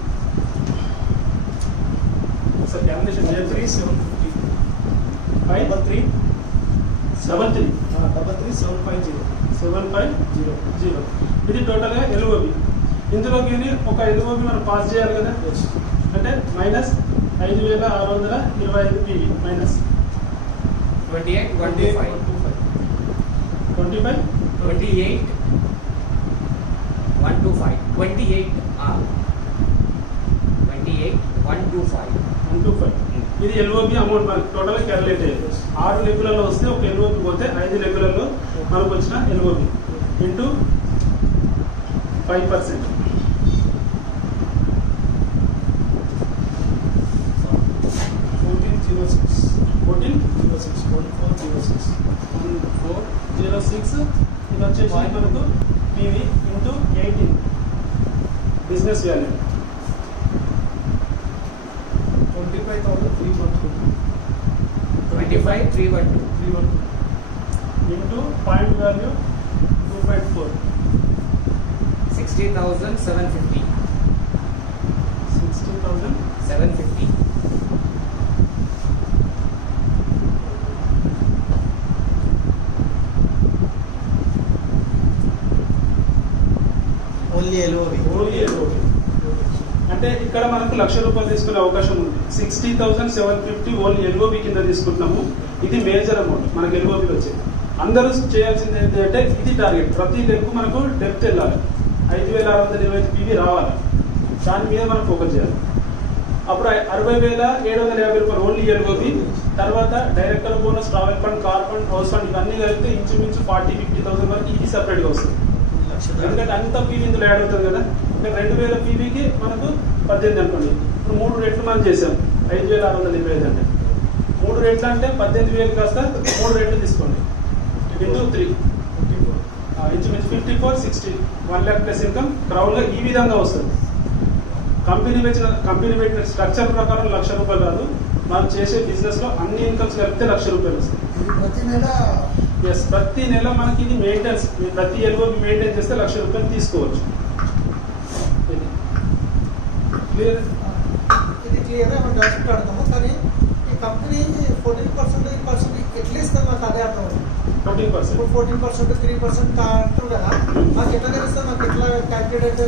Sir calculation 3,750. 5,3,750. 750. ఇది టోటల్ గా ఎల్ఓబి. ఇందులోకి ఒక ఎల్ఓబి మనం పాస్ చేయాలి కదా, అంటే మైనస్ 5,625 పీవీ మైనస్ 28,125. 25 28,125. 28,125. 125. ఇది ఎల్ఓబి అమౌంట్ మనకి టోటల్ క్యాలిక్యులేట్ అయ్యేది. 6 లెక్కలలో వస్తే ఒక ఎల్ఓబి పోతే 5 లెక్కలలో మనకు వచ్చిన ఎల్ఓబి ఇంటూ 5%. 1406 ఇది వచ్చేసి మనకు PV into 18 business value 25,312. Into point value 2.4 60,750. 60,000. 750. Only LOB. Only LOB. అంటే ఇక్కడ మనకు ₹1,00,000 తీసుకునే అవకాశం ఉంది. 60,750 ఓన్లీ ఎల్ఓబి కింద తీసుకుంటున్నాము. ఇది మేజర్ అమౌంట్ మనకు ఎల్ఓబిలో వచ్చేది. అందరూ చేయాల్సింది ఏంటంటే ఇది టార్గెట్. ప్రతి లెక్కు మనకు డెప్త్ వెళ్ళాలి, 5,625 పీవీ రావాలి. దాని మీద మనం ఫోకస్ చేయాలి. అప్పుడు 60,750 ఓన్లీ ఎల్ఓబి. తర్వాత director bonus, travel fund, car fund, house fund ఇవన్నీ కలిపితే ఇంచుమించు 40,000-50,000 వరకు ఇది సపరేట్గా వస్తుంది. ఎందుకంటే అంత పీవీ ఇందులో యాడ్ అవుతుంది కదా. అంటే 2000 పీవీకి మనకు 18 అనుకోండి. ఇప్పుడు 3 రెట్లు మనం చేసాం 5625 అంటే 3 రెట్లు అంటే 18,000 కాస్త 3 రెట్లు తీసుకోండి ఇంటూ 3 ఇంచుమించు 54, 60 1 lakh ప్లస్ ఇన్కమ్ క్రౌడ్లో ఈ విధంగా వస్తుంది. కంపెనీ పెట్టిన స్ట్రక్చర్ ప్రకారం ₹1,00,000 రాదు. మనం చేసే బిజినెస్ లో అన్ని ఇన్కమ్స్ కలిపితే ₹1,00,000 వస్తాయి. ప్రతి నెల ఎస్, ప్రతి నెల మనకి ఇది మెయింటెనెన్స్, ప్రతి ఎల్ఓ మెయింటైన్ చేస్తే ₹1,00,000 తీసుకోవచ్చు. క్లియర్? ఇది క్లియర్ మనం డౌట్ అడతాము. కానీ ఈ కంపెనీ 14% ఎట్లా ఇస్తాం నాకు అదే అర్థం. 14%. ఇప్పుడు 14%, 3% అంటారు కదా, నాకు ఎట్లా తెలుస్తుంది, నాకు ఎట్లా క్యాల్కులేట్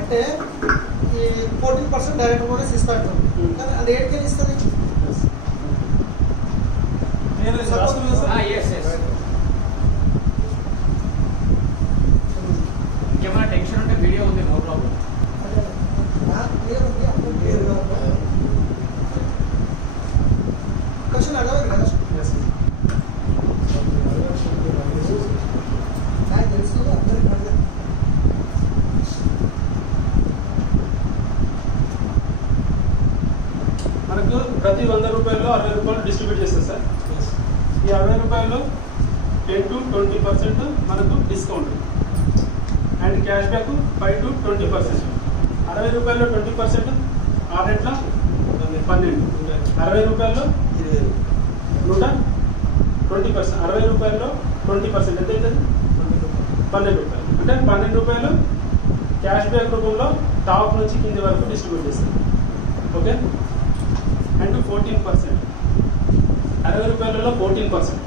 అంటే ఈ 14% డైరెక్ట్ బోనస్ ఇస్తాడు. కానీ అది ఏడికి ఇస్తుంది? ఇంకేమైనా టెన్షన్ ఉంటే వీడియో ఉంది, నో ప్రాబ్లం. క్వశ్చన్ అడగదు కదా, నాకు తెలుసు అందరికి అడగదు. మనకు ప్రతి ₹100లో ₹60 డిస్ట్రిబ్యూట్ చేస్తారు సార్. ఈ ₹60లో 10 to 20% మనకు discount and cash back 5 to 20%. ₹60లో 20% 6 రెట్ల 12. ₹60లో 120%. ₹60లో 20% ఎంత అవుతుంది? ₹12. అంటే ₹12 క్యాష్ బ్యాక్ రూపంలో టాప్ నుంచి కింది వరకు డిస్ట్రిబ్యూట్ చేస్తారు. Okay, and 14%. ₹60లో 14%.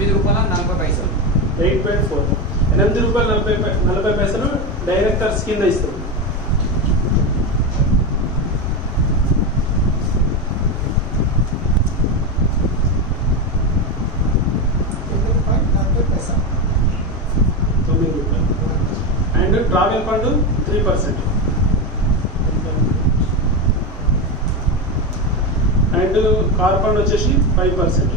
₹8.40. 8.4. ₹8.40 డైరెక్టర్స్ కింద ఇస్తారు. ₹9. And travel fund 3%. And car fund వచ్చేసి 5%.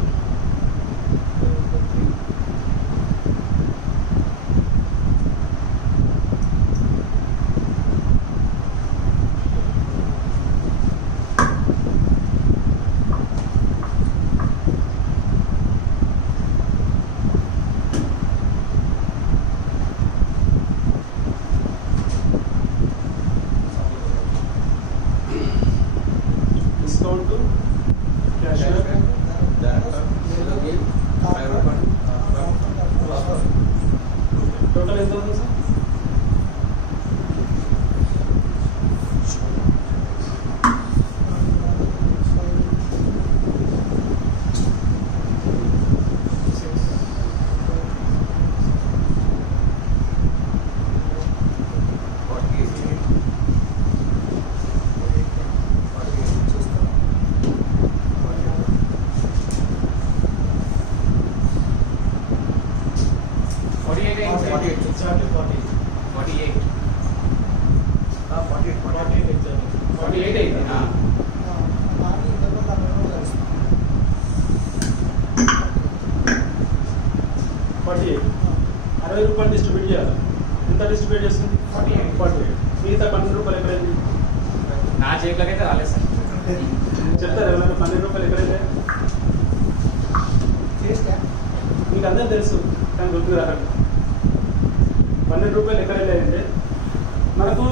డిస్కౌంట్ క్యాష్ టోటల్ ఎంత ఉంది సార్? ₹60 డిస్ట్రిబ్యూట్ చేయాలి. ఎంత డిస్ట్రిబ్యూట్ చేస్తుంది? 48. మిగతా ₹12 ఎక్కడైంది? నా జేబులోకి అయితే రాలేదు సార్. చెప్తారు ఎవరైనా ₹12 ఎక్కడైతే? మీకు అందరూ తెలుసు కానీ గుర్తుకు రాకండి. ₹12 ఎక్కడ వెళ్ళాయంటే మనకు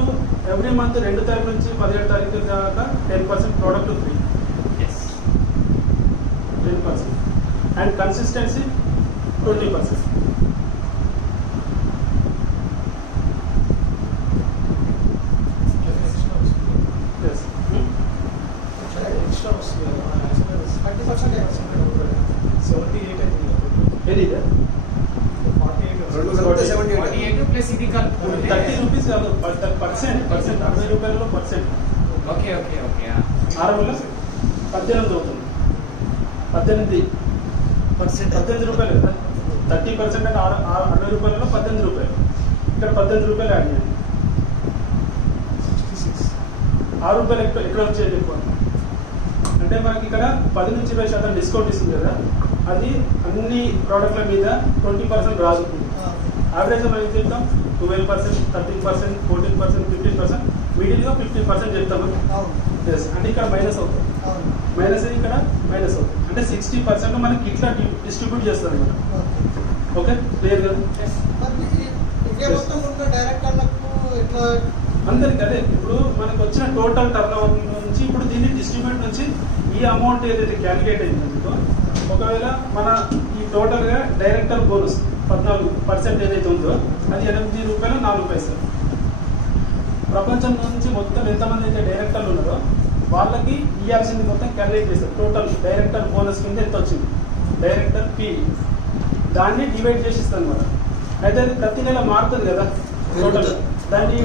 ఎవ్రీ మంత్ 2 తారీఖు నుంచి 17 తారీఖు దాకా 10% product free. 10% and consistency 20%. Extra వస్తుంది కదా 78 ఏది ఇది? 48 ప్లస్ ఇది కలుపుకుంటే ₹30 కాదు, %60లో ఓకే ఓకే ఓకే. 6 వల్ల 18 అవుతుంది. 18 ₹30 కదా. 30% అంటే ₹60లో ₹18. ఇక్కడ ₹18 యాడ్ చేయండి. ₹6 ఎక్కడ వచ్చేది ఎక్కువ అంటే అంటే మనకి ఇక్కడ 10 నుంచి 20% డిస్కౌంట్ ఇస్తుంది కదా, అది అన్ని ప్రోడక్ట్ల మీద 20% రాదు. యావరేజ్ మనం ఏం చెప్తాం 12%, 13%, 14%, 15%, మిడిల్గా 15% చెప్తాము. ఎస్, అంటే ఇక్కడ మైనస్ అవుతుంది, మైనస్ ఇక్కడ మైనస్ అవుతుంది, అంటే 60% మనకి ఇట్లా డిస్ట్రిబ్యూట్ చేస్తారు అనమాట. ఓకే, క్లియర్ కదా? అందరికి అదే. ఇప్పుడు మనకు వచ్చిన టోటల్ టర్న్ ఓవర్ నుంచి ఇప్పుడు దీన్ని డిస్ట్రిబ్యూట్ నుంచి ఈ అమౌంట్ ఏదైతే క్యాలిక్యులేట్ అయిందో, ఒకవేళ మన ఈ టోటల్ గా డైరెక్టర్ బోనస్ 14% ఏదైతే ఉందో అది ₹8.04. ప్రపంచం నుంచి మొత్తం ఎంతమంది అయితే డైరెక్టర్లు ఉన్నారో వాళ్ళకి ఇవ్వాల్సింది మొత్తం క్యాలిక్యులేట్ చేస్తారు. టోటల్ డైరెక్టర్ బోనస్ కింద ఎంత వచ్చింది, డైరెక్టర్ పీ, దాన్ని డివైడ్ చేసి ఇస్తాను అనమాట. అయితే అది ప్రతి నెల మారుతుంది కదా టోటల్, దాన్ని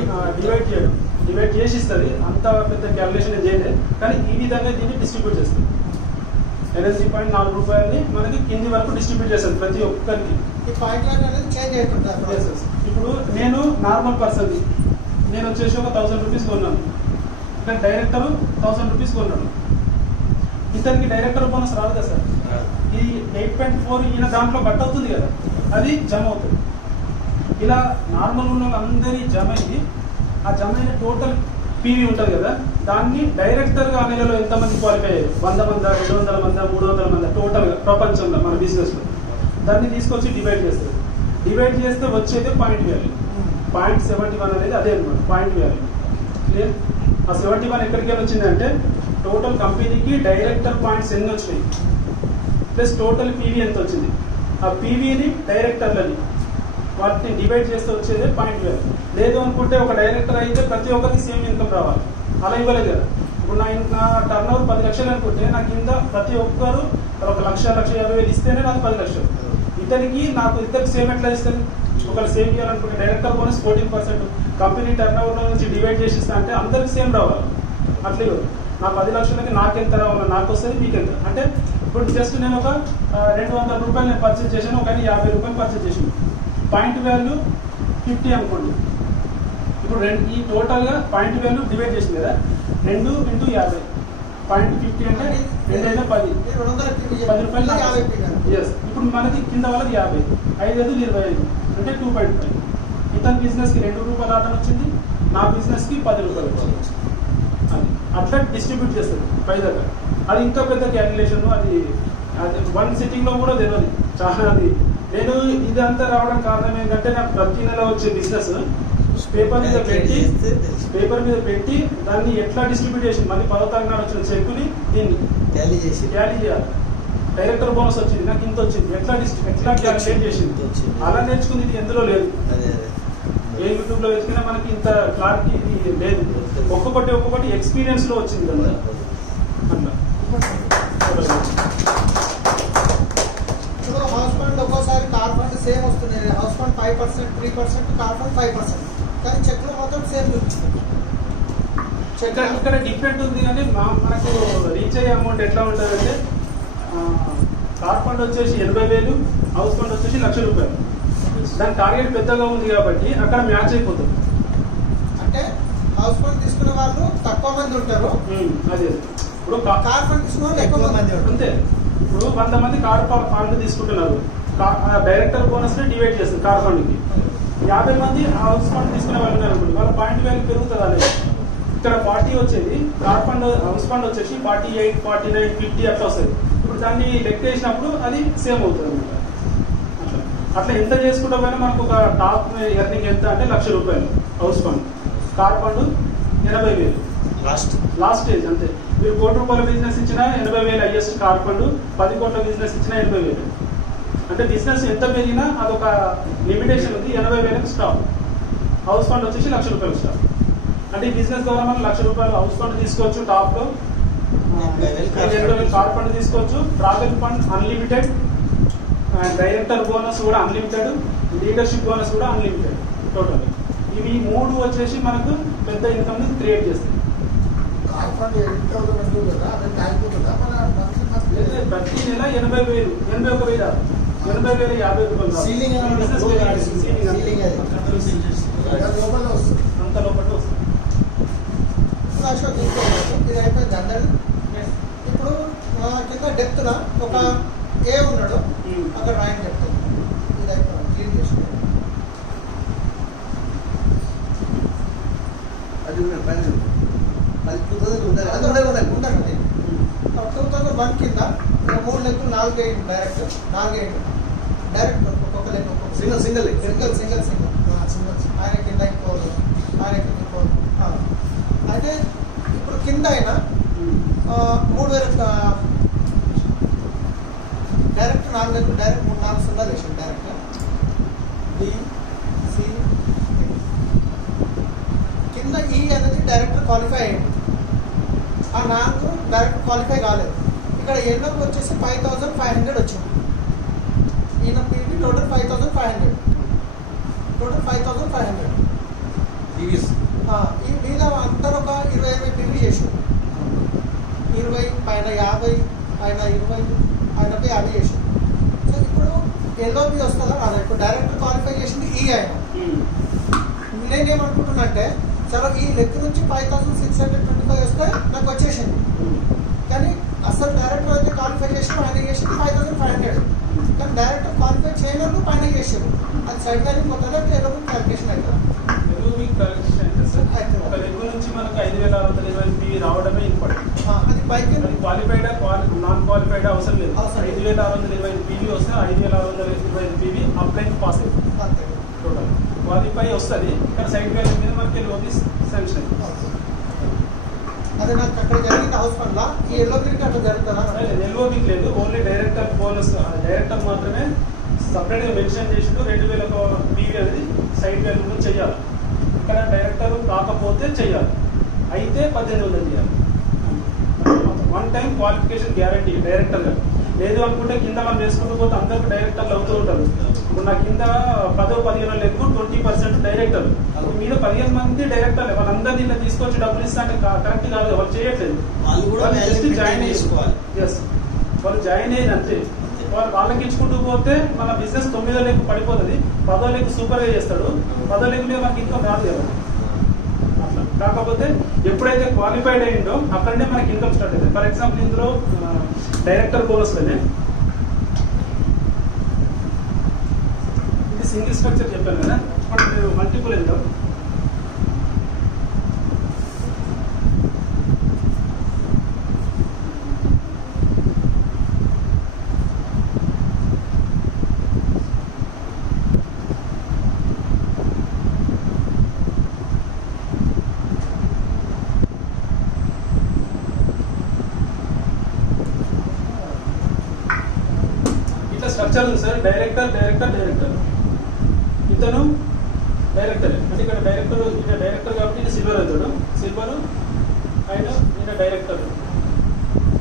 డివైడ్ చేసి ఇస్తుంది. అంత పెద్ద క్యాలిక్యులేషన్ చేయలేదు, కానీ ఈ విధంగా దీన్ని డిస్ట్రిబ్యూట్ చేస్తుంది. ₹8.04 మనకి కింది వరకు డిస్ట్రిబ్యూట్ చేస్తుంది ప్రతి ఒక్కరికి. ఇప్పుడు నేను నార్మల్ పర్సన్, నేను వచ్చేసి ఒక ₹1000 కొన్నాను, ఇక్కడ డైరెక్టర్ ₹1000 కొన్నాడు. ఇతనికి డైరెక్టర్ బోనస్ రాదు కదా సార్, ఈ 8.4 ఈయన దాంట్లో కట్ అవుతుంది కదా, అది జమ అవుతుంది. ఇలా నార్మల్ ఉన్న వాళ్ళందరి జమ అయ్యి ఆ జమ అయిన టోటల్ పీవీ ఉంటుంది కదా, దాన్ని డైరెక్టర్ గా ఆ నెలలో ఎంతమంది క్వాలిఫై అయ్యారు, 100 మంది, 200 మంది, 300 మంది టోటల్ గా ప్రపంచంలో మన బిజినెస్ లో, దాన్ని తీసుకొచ్చి డివైడ్ చేస్తారు. డివైడ్ చేస్తే వచ్చేది పాయింట్ వాల్యూ. 0.71 అనేది అదే అనమాట పాయింట్ వాల్యూ. క్లియర్? ఆ 71 ఎక్కడికి వెళ్ళి వచ్చిందంటే టోటల్ కంపెనీకి డైరెక్టర్ పాయింట్స్ ఎన్ని వచ్చినాయి ప్లస్ టోటల్ పీవీ ఎంత వచ్చింది, ఆ పీవీని డైరెక్టర్లని వాటిని డివైడ్ చేస్తే వచ్చేదే పాయింట్ వాల్యూ. లేదు అనుకుంటే ఒక డైరెక్టర్ అయితే ప్రతి ఒక్కరికి సేమ్ ఇన్కమ్ రావాలి, అలా ఇవ్వలేదు కదా. ఇప్పుడు నా టర్న్ ఓవర్ 10 లక్షలు అనుకుంటే నా కింద ప్రతి ఒక్కరు 1,50,000 ఇస్తేనే నాకు 10 లక్షలు. ఇతనికి నాకు ఇద్దరికి సేమ్ ఎట్లా ఇస్తుంది, ఒకరు సేమ్ ఇవ్వాలనుకుంటే director bonus 14%, company turn over నుంచి డివైడ్ చేసి ఇస్తా అంటే అందరికి సేమ్ రావాలి. అట్లా ఇవ్వదు. నా 10 లక్షలకి నాకెంత రావాలి, నాకు వస్తుంది మీకెంత. అంటే ఇప్పుడు జస్ట్ నేను ఒక ₹200 నేను పర్చేజ్ చేశాను, ఒక ₹50 పర్చేజ్ చేసాను, పాయింట్ వాల్యూ 50 అనుకోండి. ఇప్పుడు ఈ టోటల్ గా పాయింట్ వాల్యూ డివైడ్ చేసింది కదా, 2 × 50, .50 అంటే 2 అయితే 10, ₹10. ఎస్, ఇప్పుడు మనకి కింద వాళ్ళకి 50, 5 5 25 అంటే 2.5. ఇతని బిజినెస్ కి ₹2 ఆటం వచ్చింది, నా బిజినెస్ కి ₹10 వచ్చింది. అది అట్లా డిస్ట్రిబ్యూట్ చేస్తుంది పై దగ్గర. అది ఇంకా పెద్ద క్యాలిక్యులేషన్, అది వన్ సిట్టింగ్ లో కూడా తెలియదు చాలా. అది నేను ఇదంతా రావడం కారణం ఏంటంటే నాకు ప్రతి నెల వచ్చే బిజినెస్ పేపర్ మీద పెట్టి దాన్ని ఎట్లా డిస్ట్రిబ్యూట్ చేసి మళ్ళీ 10వ తారీఖు నాడు వచ్చిన చెక్కుని దీన్ని ట్యాలీ చేయాలి. డైరెక్టర్ బోనస్ వచ్చింది, నాకు ఇంత వచ్చింది, ఎట్లా క్యాలిక్యులేట్ చేసింది, అలా నేర్చుకుంది. ఇది ఎందులో లేదు, ఏ యూట్యూబ్ లో వెతికినా మనకి ఇంత క్లారిటీ లేదు. ఒక్కొక్కటి ఎక్స్పీరియన్స్ లో వచ్చింది కదా అట్లా. ఇప్పుడు హౌస్ ఫండ్ ఒక్కోసారి కార్ ఫండ్ సేమ్ వస్తుంది, హౌస్ ఫండ్ 5%, 3%, కార్ ఫండ్ 5%, కానీ చెక్ లో మాత్రం సేమ్ చూపిస్తుంది. ఇక్కడ డిఫరెంట్ ఉంది, కానీ మనకు రీచ్ అయ్యే అమౌంట్ ఎట్లా ఉంటుందంటే కార్ ఫండ్ వచ్చేసి 80,000, హౌస్ ఫండ్ వచ్చేసి ₹1,00,000. దాని టార్గెట్ పెద్దగా ఉంది కాబట్టి అక్కడ మ్యాచ్ అయిపోతుంది. అంటే హౌస్ ఫండ్ తీసుకునే వాళ్ళు తక్కువ మంది ఉంటారు, అదే. ఇప్పుడు కార్ ఫండ్ తీసుకునే వాళ్ళు ఎక్కువ మంది ఉంటారు. అంతే. ఇప్పుడు 100 మంది కార్ ఫండ్ తీసుకుంటున్నారు, డైరెక్టర్ బోనస్ ని డివైడ్ చేస్తారు కార్ ఫండ్ కి. 50 మంది హౌస్ ఫండ్ తీసుకునే వాళ్ళు ఉన్నారు అనుకోండి, వాళ్ళ పాయింట్ వాల్యూ పెరుగుతుంది అనేది. ఇక్కడ 40 వచ్చేది, కార్ ఫండ్ హౌస్ ఫండ్ వచ్చేసి 48, 49, 50 అట్లా వస్తుంది. ఇప్పుడు దాన్ని లెక్క వేసినప్పుడు అది సేమ్ అవుతుంది అనమాట. అట్లా ఎంత చేసుకుంటా పోయినా మనకు ఒక టాప్ ఎర్నింగ్ ఎంత అంటే ₹1,00,000 house fund. Car fund 80,000 last stage అంతే. మీరు ₹1,00,00,000 బిజినెస్ ఇచ్చినా 80,000 హైయెస్ట్ కార్ ఫండ్, 10 కోట్ల బిజినెస్ ఇచ్చినా 80,000. అంటే బిజినెస్ ఎంత పెరిగినా అదొక లిమిటేషన్ ఉంది, 80,000కి స్టాప్. హౌస్ ఫండ్ వచ్చేసి ₹1,00,000 స్టాప్. అంటే ఈ బిజినెస్ ద్వారా మనం ₹1,00,000 హౌస్ ఫండ్ తీసుకోవచ్చు, టాప్ లో 80,000 కార్ ఫండ్ తీసుకోవచ్చు, travel fund unlimited, director bonus కూడా అన్లిమిటెడ్, లీడర్షిప్ బోనస్ కూడా అన్లిమిటెడ్. టోటల్ ఇవి 3 వచ్చేసి మనకు పెద్ద ఇన్కమ్ ని క్రియేట్ చేస్తాయి. ప్రతి నెల 80,000, 81,000, 80,000, అంత లోపల వస్తుంది. ఇది అయిపోయింది. ఇప్పుడు డెప్త్ న ఒక ఏ ఉన్నాడు అక్కడ రాయని చెప్తాను. ఇది అయిపోయింది క్లీన్ చేసుకోండి. అది కూడా పైన అది 2000 ఉండాలి. అది ఉండాలి. ఉండండి 2001 కింద 3 లెక్కలు 4 వేయండి. డైరెక్ట్ ఒక్కొక్క లెక్క ఒక్కొక్క సింగిల్ సింగిల్ ఆయన కింద ఇంకోదు ఆయన కింద ఇంకోదు. అయితే ఇప్పుడు కింద అయినా 3000 డైరెక్ట్ 4 లెక్కలు డైరెక్ట్ 3-4 సున్నాలు వేసాడు. డైరెక్ట్ B C కింద ఈ అనేది డైరెక్టర్ క్వాలిఫై అయ్యింది. ఆ 4 డైరెక్ట్ క్వాలిఫై కాలేదు. ఇక్కడ ఎల్లోకి వచ్చేసి 5500 వచ్చింది. ఈయన పీవీ టోటల్ 5500 టీవీస్ ఈ మీద అందరూ ఒక 20 పీవీ చేసాడు. 20 పైన 50 పైన 20 పైన 50 చేసాడు. సో ఇప్పుడు ఎల్ఓపి వస్తుందా రాదా? ఇప్పుడు డైరెక్టర్ క్వాలిఫై చేసింది ఈ ఆయన. నేనేమనుకుంటున్నానంటే చలో ఈ లెక్క నుంచి 5625 వస్తే నాకు వచ్చేసింది. కానీ అసలు డైరెక్టర్ అయితే క్వాలిఫై చేసిన ఆయన చేసింది 5500. కానీ డైరెక్టర్ క్వాలిఫై చేయలేదు పైన చేసారు. అది సైడ్ వాల్యూ కొత్తగా ఎల్ఓపి క్యాలిక్యులేషన్ అవుతుంది. ఒక లెక్క నుంచి మనకు 5620 రావడమే ఇంపార్టెంట్. అది పైకి క్వాలిఫైడ్ నాన్ క్వాలిఫైడ్ అవసరం లేదు. అవసరం లేదు. 5620 పీవీ వస్తే 5620 పీవీ అప్లై పాస్ అవుతుంది. అంతే. టోటల్ క్వాలిఫై వస్తుంది. కానీ సైడ్ వాల్యూ మీద మనకి ఎల్ఓపి శాంక్షన్ అదే నాకు అక్కడ జరిగింది హౌస్ ఫండ్ లా ఈ ఎల్ఓపికి అట్లా జరుగుతుందా? ఎల్ఓపికి లేదు. ఓన్లీ డైరెక్టర్ బోనస్ డైరెక్టర్ మాత్రమే సపరేట్ గా మెన్షన్ చేసిండు 2000 పీవీ అనేది సైడ్ వాల్యూ చేయాలి. ఇక్కడ డైరెక్టర్ కాకపోతే చేయాలి. అయితే 1800 చేయాలి. 1 టైం క్వాలిఫికేషన్ గ్యారంటీ డైరెక్టర్ గా. లేదు అనుకుంటే కింద మనం వేసుకుంటూ పోతే అందరికి డైరెక్టర్లు అవుతూ ఉంటారు. ఇప్పుడు నా కింద 10-15 లెక్కు 20% డైరెక్టర్. మీద 15 మంది డైరెక్టర్లు వాళ్ళందరినీ ఇలా తీసుకొచ్చి డబ్బులు ఇస్తా అంటే కరెక్ట్ కాదు. వాళ్ళు చేయట్లేదు. వాళ్ళు జస్ట్ జాయిన్ చేసుకోవాలి. ఎస్ వాళ్ళు జాయిన్ అయ్యేది అంతే. వాళ్ళకి ఇచ్చుకుంటూ పోతే మన బిజినెస్ 9వ లెక్క పడిపోతుంది. 10వ లెక్క సూపర్ గా చేస్తాడు. 10వ లెక్క మీద మనకి ఇన్కమ్ రాదు కదా. అట్లా కాకపోతే ఎప్పుడైతే క్వాలిఫైడ్ అయ్యిందో అక్కడనే మనకి ఇన్కమ్ స్టార్ట్ అవుతుంది. ఫర్ ఎగ్జాంపుల్ ఇందులో డైరెక్టర్ బోనస్ లోనే ఇది సింగిల్ స్ట్రక్చర్ చెప్పాను కదా. ఇప్పుడు మీరు మల్టిపుల్ ఇన్కమ్ స్ట్రక్చర్ ఉంది సార్. డైరెక్టర్ ఇతను డైరెక్టర్ అంటే ఇక్కడ డైరెక్టర్ ఈయన డైరెక్టర్ కాబట్టి ఈయన సిల్వర్ అవుతాడు. సిల్వర్ ఆయన ఈయన డైరెక్టర్.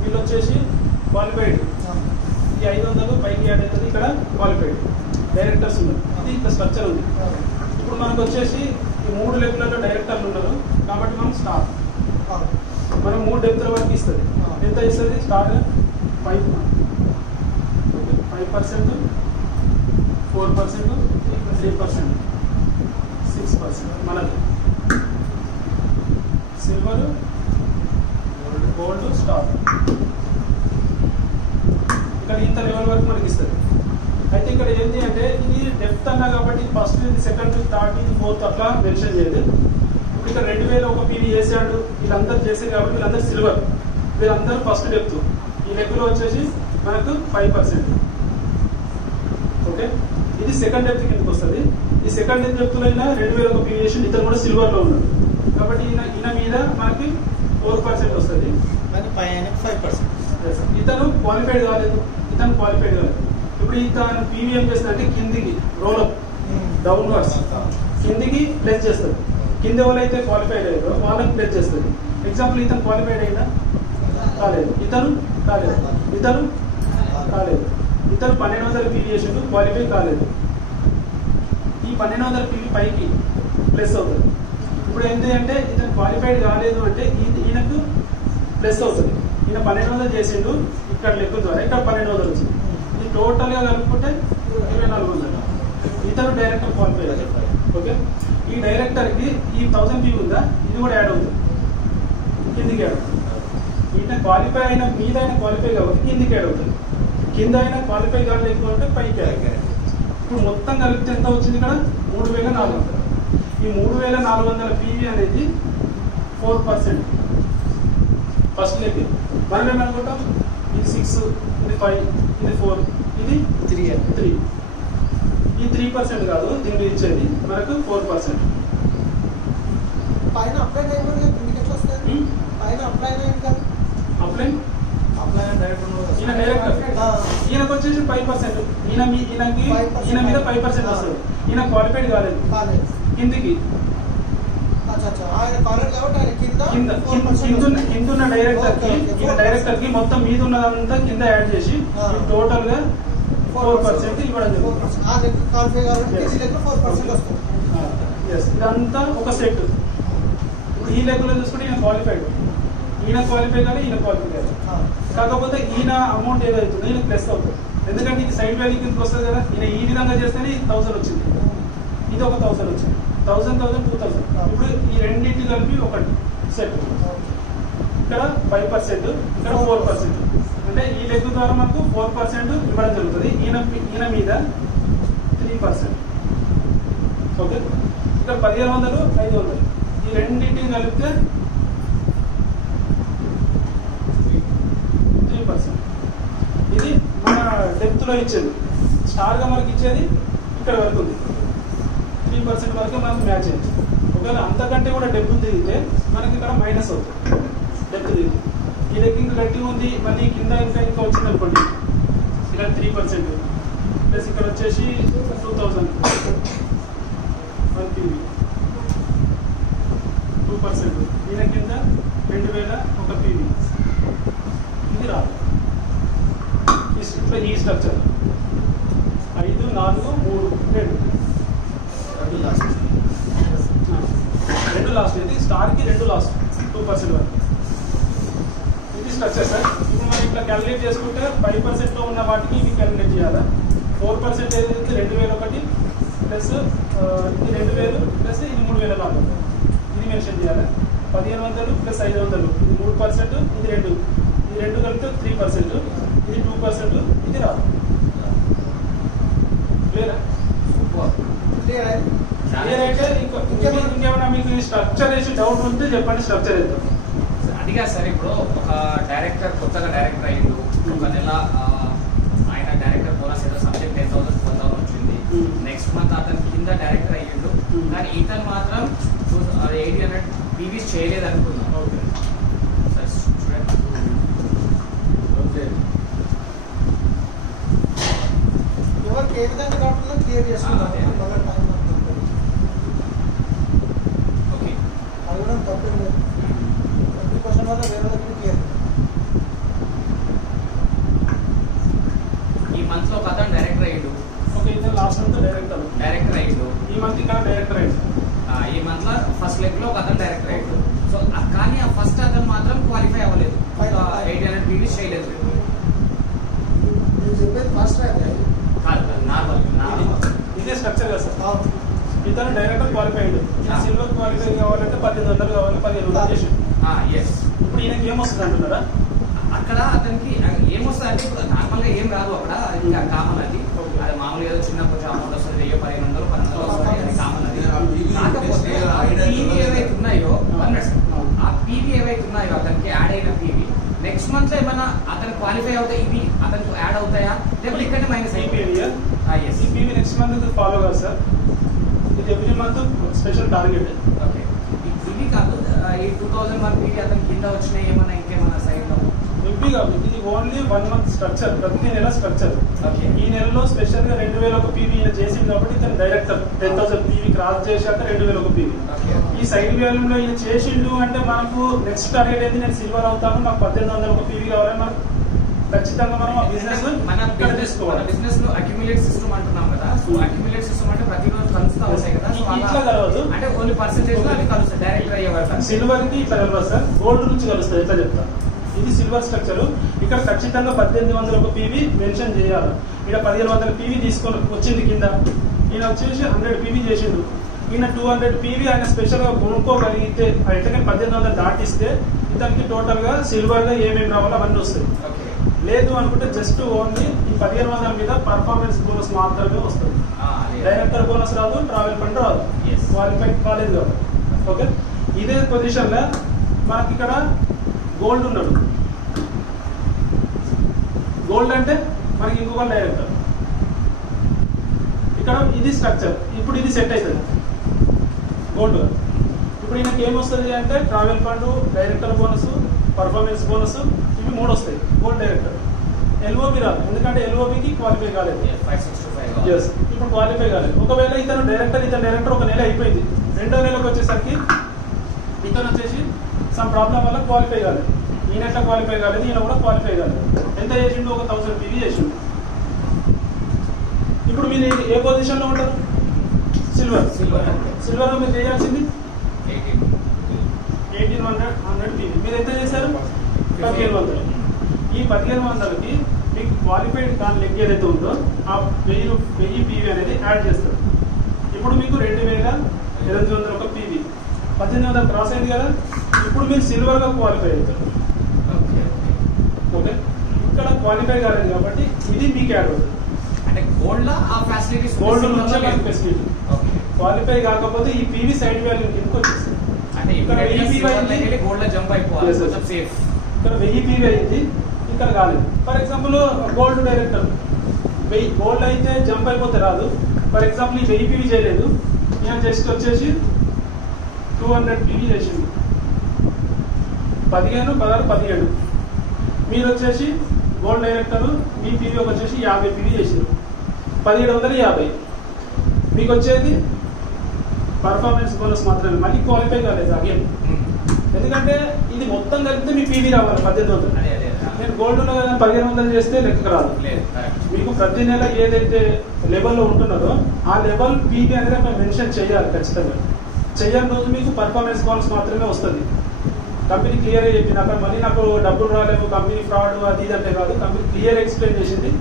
వీళ్ళు వచ్చేసి క్వాలిఫైడ్. ఈ 500 పైకి యాడ్ అవుతుంది. ఇక్కడ క్వాలిఫైడ్ డైరెక్టర్స్ ఉన్నారు. ఇది ఇక్కడ స్ట్రక్చర్ ఉంది. ఇప్పుడు మనకు వచ్చేసి ఈ 3 లెవెల్లో డైరెక్టర్లు ఉన్నారు కాబట్టి మనం స్టార్ మనం 3 డెప్త్ల వరకు ఇస్తుంది. ఎంత ఇస్తుంది? స్టార్ 5%, 4%, 3%, 6% మనది సిల్వర్, గోల్డ్, స్టార్. ఇక్కడ ఇంత లెవెల్ వరకు మనకి ఇస్తుంది. అయితే ఇక్కడ ఏంటి అంటే ఇది డెప్త్ అన్నా కాబట్టి ఫస్ట్ ఇది సెకండ్ థర్డ్ ఇది ఫోర్త్ అట్లా మెన్షన్ చేయలేదు. ఇప్పుడు ఇక్కడ 2001 పీవీ చేసాడు. వీళ్ళందరూ చేసారు కాబట్టి వీళ్ళందరూ సిల్వర్. వీళ్ళందరూ ఫస్ట్ డెప్త్. ఈ లెక్కలో వచ్చేసి మనకు 5%. ఓకే ఇది సెకండ్ డెప్త్ కిందకి వస్తుంది. ఈ సెకండ్ డెప్త్ లో 2001 పీవీ చేసి ఇతను కూడా సిల్వర్ లో ఉన్నాడు కాబట్టి ఈయన మీద మనకి 4% వస్తుంది. పైన 5%. ఇతను క్వాలిఫైడ్ కాలేదు. ఇప్పుడు ఇతను పీవీ ఏం చేస్తుంది అంటే కిందికి రోలప్ డౌన్ వర్డ్స్ కిందికి ప్లేస్ చేస్తారు. కింద ఎవరైతే క్వాలిఫైడ్ అయ్యారో వాళ్ళకి ప్లేస్ చేస్తుంది. ఎగ్జాంపుల్ ఇతను క్వాలిఫైడ్ అయినా కాలేదు. ఇతను 1200 పీవీ చేసిండు క్వాలిఫై కాలేదు. ఈ 1200 పీవీ పైకి ప్లస్ అవుతుంది. ఇప్పుడు ఏంటి అంటే ఇతను క్వాలిఫైడ్ కాలేదు అంటే ఈయనకు ప్లస్ అవుతుంది. ఈయన 1200 చేసిండు ఇక్కడ లెక్క ద్వారా ఇక్కడ 1200 వచ్చింది. ఇది టోటల్ గా కలుపుకుంటే 2400. ఇతను డైరెక్టర్ క్వాలిఫై అయ్యారు. ఓకే ఈ డైరెక్టర్ కి ఈ 1000 పీవీ ఉందా ఇది కూడా యాడ్ అవుతుంది. కిందికి యాడ్ అవుతుంది. ఈయన క్వాలిఫై అయిన మీద అయినా క్వాలిఫై కాబట్టి కిందికి యాడ్ అవుతుంది, కింద అయినా క్వాలిఫై కావాలి ఎక్కువ అంటే పైకి యాడ్ అవుతుంది. ఇప్పుడు మొత్తం కలిపితే ఎంత వచ్చింది ఇక్కడ 3400. ఈ 3400 PV అనేది 4%. ఫస్ట్ లెగ్ మనం ఏమనుకుంటాం, ఇది 6, ఇది 5, ఇది 4, ఇది 3. ఈ 3% కాదు దీని మీద ఇచ్చేది మనకు 4%. పైన అప్లై చేయమని కిందికి ఎట్లా వస్తుంది? పైన అప్లై అయ్యింది కదా, అప్లై అప్లై డైరెక్ట్ ఈయన డైరెక్టర్, ఈయనకు వచ్చేసి 5%, ఈయనకి ఈయన మీద 5% వస్తుంది. ఈయన క్వాలిఫైడ్ కాలేదు, కాలేదు. కిందికి అచ్చా ఆయన కాలేదు కాబట్టి ఆయన కింద కిందున్న డైరెక్టర్ కి ఈయన డైరెక్టర్ కి మొత్తం మీద ఉన్నదంతా కింద యాడ్ చేసి టోటల్ గా 4% ఇవ్వడం జరుగుతుంది. ఆ లెక్క క్వాలిఫై కాబట్టి ఈ లెక్క 4% వస్తుంది. ఇదంతా ఒక సెట్. ఇప్పుడు ఈ లెక్కలో చూసుకుంటే ఈయన క్వాలిఫైడ్, ఈయన క్వాలిఫై కానీ ఈయన క్వాలిఫై కాదు. కాకపోతే ఈయన అమౌంట్ ఏదైతుందో ఈయన ప్లస్ అవుతుంది, ఎందుకంటే ఇది సైడ్ వాల్యూ కిందకి వస్తుంది కదా. ఈయన ఈ విధంగా చేస్తేనే 1000 వచ్చింది, ఇది ఒక 1000 వచ్చింది, 1000, 2000. ఇప్పుడు ఈ రెండింటి కలిపి ఒకటి సెట్. ఇక్కడ 5%, ఇక్కడ 4%. అంటే ఈ లెక్క ద్వారా మనకు 4% ఇవ్వడం జరుగుతుంది. ఈయన మీద 3%. ఓకే, ఇక్కడ 1500, 500 ఈ రెండింటిని కలిపితే 3%. ఇది మన డెప్త్ లో ఇచ్చేది, స్టార్ గా మనకి ఇచ్చేది ఇక్కడ వరకు ఉంది. 3% వరకు మనకు మ్యాచ్ అయ్యింది. ఒకవేళ అంతకంటే కూడా డెప్త్ దిగితే మనకి ఇక్కడ మైనస్ అవుతుంది. డెప్త్ దిగి ఈ లెక్క ఇంకా గట్టిగా ఉంది, మళ్ళీ కింద ఇంకా వచ్చింది అనుకోండి, ఇక్కడ 3% ప్లస్ ఇక్కడ వచ్చేసి 2000 1 PV 2%. ఈయన కింద 2000 1 PV. ఇది రాదు ఈ స్ట్రక్చర్ 5, 4, 3, 2 లాస్ట్. ఇది స్టార్ కి 2 లాస్ట్ 2% వరకు. ఇది స్ట్రక్చర్ సార్. ఇప్పుడు మనం ఇట్లా క్యాలిక్యులేట్ చేసుకుంటే 5% లో ఉన్న వాటికి ఇవి క్యాలిక్యులేట్ చేయాలా. 4% ఏదైతే 2001 ప్లస్ ఇది 2000 ప్లస్ ఇది 3400 ఇది మెన్షన్ చేయాలి. 1500 ప్లస్ 500 ఇది 3%, ఇది 2, ఇది 2 కలిపితే 3%, ఇది 2%, ఇది రాదు. క్లియరా? క్లియర్ అయింది. క్లియర్ అయితే ఇంకేమైనా మీకు స్ట్రక్చర్ వేసి డౌట్ ఉంటే చెప్పండి, స్ట్రక్చర్ వేద్దాం. అదిగా సార్, ఇప్పుడు ఒక డైరెక్టర్ కొత్తగా డైరెక్టర్ అయ్యిండు, ఒక నెల ఆయన డైరెక్టర్ బోనస్ ఏదో సబ్జెక్ట్ 10,000, 12,000 వచ్చింది. నెక్స్ట్ మంత్ అతను కింద డైరెక్టర్ అయ్యిండు, కానీ ఇతను మాత్రం 800 PVs చేయలేదు అనుకున్నాం. ఓకే సార్ చూడండి, ఎవరికి ఏ విధంగా కాకుండా క్లియర్ చేసుకుందాం. బాగా టైం పడుతుంది. ఓకే అది కూడా తప్పేం లేదు. 20% వల్ల వేరే దగ్గర క్లియర్. ఈ మంత్ లో ఒక అతను డైరెక్టర్ అయ్యిండు, ఓకే ఇతను లాస్ట్ మంత్ డైరెక్టర్ అయ్యిండు. ఈ మంత్ ఇక్కడ డైరెక్టర్ అయ్యింది. ఈ మంత్ లో ఫస్ట్ లెగ్ లో ఒక అతను డైరెక్టర్ అయ్యిండు. సో కానీ ఆ ఫస్ట్ అతను మాత్రం క్వాలిఫై అవ్వలేదు, 800 PVs చేయలేదు. నేను చెప్పేది ఫస్ట్ అయితే కాదు నార్మల్. ఇదే స్ట్రక్చర్ కదా సార్. ఇతను డైరెక్టర్ క్వాలిఫై అయ్యిండు, సిల్వర్ క్వాలిఫై కావాలంటే 1500 కావాలి, 1500 చేసి. ఎస్, ఇప్పుడు ఈయనకి ఏమొస్తుంది అంటున్నారా? అక్కడ అతనికి ఏమొస్తుంది అంటే ఇప్పుడు నార్మల్ గా ఏం రాదు, అక్కడ ఇంకా కామన్ అది. అది మామూలుగా ఏదో చిన్న కొంచెం అమౌంట్ వస్తుంది, 1000, 1200 వస్తుంది, అది కామన్ అది. కాకపోతే ఆ PV ఏవైతే ఉన్నాయో ఆ PV ఏవైతే ఉన్నాయో అతనికి యాడ్ అయిన PV నెక్స్ట్ మంత్ లో ఏమైనా అతను క్వాలిఫై అవుతాయి, ఇవి అతనికి యాడ్ అవుతాయా లేకపోతే ఇక్కడ మైనస్ అయిపోయాయి? ఈ PV నెక్స్ట్ మంత్ ఫాలో కాదు సార్, ఇది every month special target. Okay, ఇవి కాదు ఈ 2001 PV అతని కింద వచ్చినాయి, ఏమన్నా ఇంకేమన్నా సైడ్ లో ఇవి కాదు, ఇది ఓన్లీ 1 మంత్ స్ట్రక్చర్, ప్రతి నెల స్ట్రక్చర్. ఓకే, ఈ నెలలో స్పెషల్ గా 2001 PV ఈయన చేసింది కాబట్టి ఇతను డైరెక్టర్ 10,000 PV క్రాస్ చేశాక 2001 PV. ఈ సైడ్ వాల్యూమ్ లో ఈయన చేసిండు అంటే మనకు నెక్స్ట్ టార్గెట్ ఏంటి, నేను సిల్వర్ అవుతాను, నాకు 1801 PV కావాలని మనకు ఖచ్చితంగా మనం ఆ బిజినెస్ ఇక్కడ తీసుకోవాలి. బిజినెస్ లో అక్యుములేట్ సిస్టమ్ అంటున్నాం కదా. సో అక్యుములేట్ సిస్టమ్ అంటే ప్రతిరోజు కలుస్తా ఉంటాయి కదా. సో ఇట్లా కలవదు, అంటే ఓన్లీ పర్సెంటేజ్ లో అవి కలుస్తాయి, డైరెక్టర్ అయ్యే వరకు. సిల్వర్ కి ఇట్లా కలవదు సార్, గోల్డ్ నుంచి కలుస్తుంది. ఎట్లా చెప్తా, ఇది సిల్వర్ స్ట్రక్చర్. ఇక్కడ ఖచ్చితంగా 1801 PV మెన్షన్ చేయాలి. ఇక్కడ 1500 PV తీసుకొని వచ్చింది కింద, ఈయన వచ్చేసి 100 PV చేసిండు. ఈ ఈయన 200 PV ఆయన స్పెషల్గా కొనుక్కోగలిగితే ఎట్లకైనా 1800 దాటిస్తే ఇతనికి టోటల్గా సిల్వర్గా ఏమేమి రావాలో అవన్నీ వస్తాయి. ఓకే. లేదు అనుకుంటే జస్ట్ ఓన్లీ ఈ 1500 మీద పర్ఫార్మెన్స్ బోనస్ మాత్రమే వస్తుంది. డైరెక్టర్ బోనస్ రాదు, ట్రావెల్ ఫండ్ రాదు, Yes. క్వాలిఫై కాలేదు కాబట్టి. ఓకే, ఇదే పొజిషన్లో మనకి ఇక్కడ గోల్డ్ ఉన్నాడు. గోల్డ్ అంటే మనకి ఇంకొక డైరెక్టర్. ఇక్కడ ఇది స్ట్రక్చర్. ఇప్పుడు ఇది సెట్ అవుతుంది గోల్డ్. ఇప్పుడు ఈయనకి ఏమొస్తుంది అంటే travel fund, director bonus, performance bonus, ఇవి 3 వస్తాయి. Gold director. LOB రాదు, ఎందుకంటే LOBకి క్వాలిఫై కాలేదు. 565. ఎస్, ఇప్పుడు క్వాలిఫై కాలేదు. ఒకవేళ ఇతను డైరెక్టర్ ఒక నెల అయిపోయింది, 2వ నెలకు వచ్చేసరికి ఇతను వచ్చేసి సమ్ ప్రాబ్లం వల్ల క్వాలిఫై కాలేదు. ఈయన ఎట్లా క్వాలిఫై కాలేదు, ఈయన కూడా క్వాలిఫై కాలేదు. ఎంత చేసిండు? ఒక 1000 PV చేసిండు. ఇప్పుడు మీరు ఏ పొజిషన్లో ఉంటారు? సిల్వర్. సిల్వర్లో మీరు చేయాల్సింది 1800 PV. మీరు ఎంత చేశారు? 1500. ఈ 1500కి మీకు క్వాలిఫైడ్ దాని లెక్క ఏదైతే ఉందో ఆ 1000 PV అనేది యాడ్ చేస్తారు. ఇప్పుడు మీకు 2800 ఒక PV. 1800 క్రాస్ అయింది కదా, ఇప్పుడు మీరు సిల్వర్గా క్వాలిఫై అవుతారు. ఓకే, ఇక్కడ క్వాలిఫై కాలేదు కాబట్టి ఇది మీకు యాడ్ అవుతుంది. అంటే గోల్డ్ ఆ ఫెసిలిటీస్ గోల్డ్ నుంచి ఫెసిలిటీ. క్వాలిఫై కాకపోతే ఈ PV సైడ్ వాల్యూ కిందకి వచ్చేస్తుంది. అంటే ఇక్కడ ఇక్కడ 1000 PV అయింది, గోల్డ్ జంప్ అయిపోవాలి. Yes, yes. కొంచెం సేఫ్. ఇక్కడ 1000 PV అయింది, ఇక్కడ కాలేదు. For example gold director 1000 gold అయితే జంప్ అయిపోతే రాదు. ఫర్ ఎగ్జాంపుల్ ఈ 1000 PV చేయలేదు, నేను జస్ట్ వచ్చేసి 200 PV చేసింది. 15, 16, 17. మీరు వచ్చేసి గోల్డ్ డైరెక్టర్ మీ PV వచ్చేసి 50 PV చేసారు. 1750. మీకు వచ్చేది పర్ఫార్మెన్స్ బోనస్ మాత్రమే, మళ్ళీ క్వాలిఫై కాలేదు అగైన్. ఎందుకంటే ఇది మొత్తం కలిపితే మీ PV రావాలి 1800. అదే అదే నేను గోల్డ్ ఉన్న కదా 1500 చేస్తే లెక్క రాదు. లేదు. కరెక్ట్. మీకు ప్రతి నెల ఏదైతే లెవెల్లో ఉంటున్నదో ఆ లెవెల్ PV అనేది మేము మెన్షన్ చేయాలి ఖచ్చితంగా. చెయ్యని రోజు మీకు పర్ఫార్మెన్స్ బోనస్ మాత్రమే వస్తుంది. కంపెనీ క్లియర్గా చెప్పింది. అక్కడ మళ్ళీ నాకు డబ్బులు రాలేవు, కంపెనీ ఫ్రాడ్ అది ఇది అంటే కాదు. కంపెనీ క్లియర్ ఎక్స్ప్లెయిన్ చేసింది.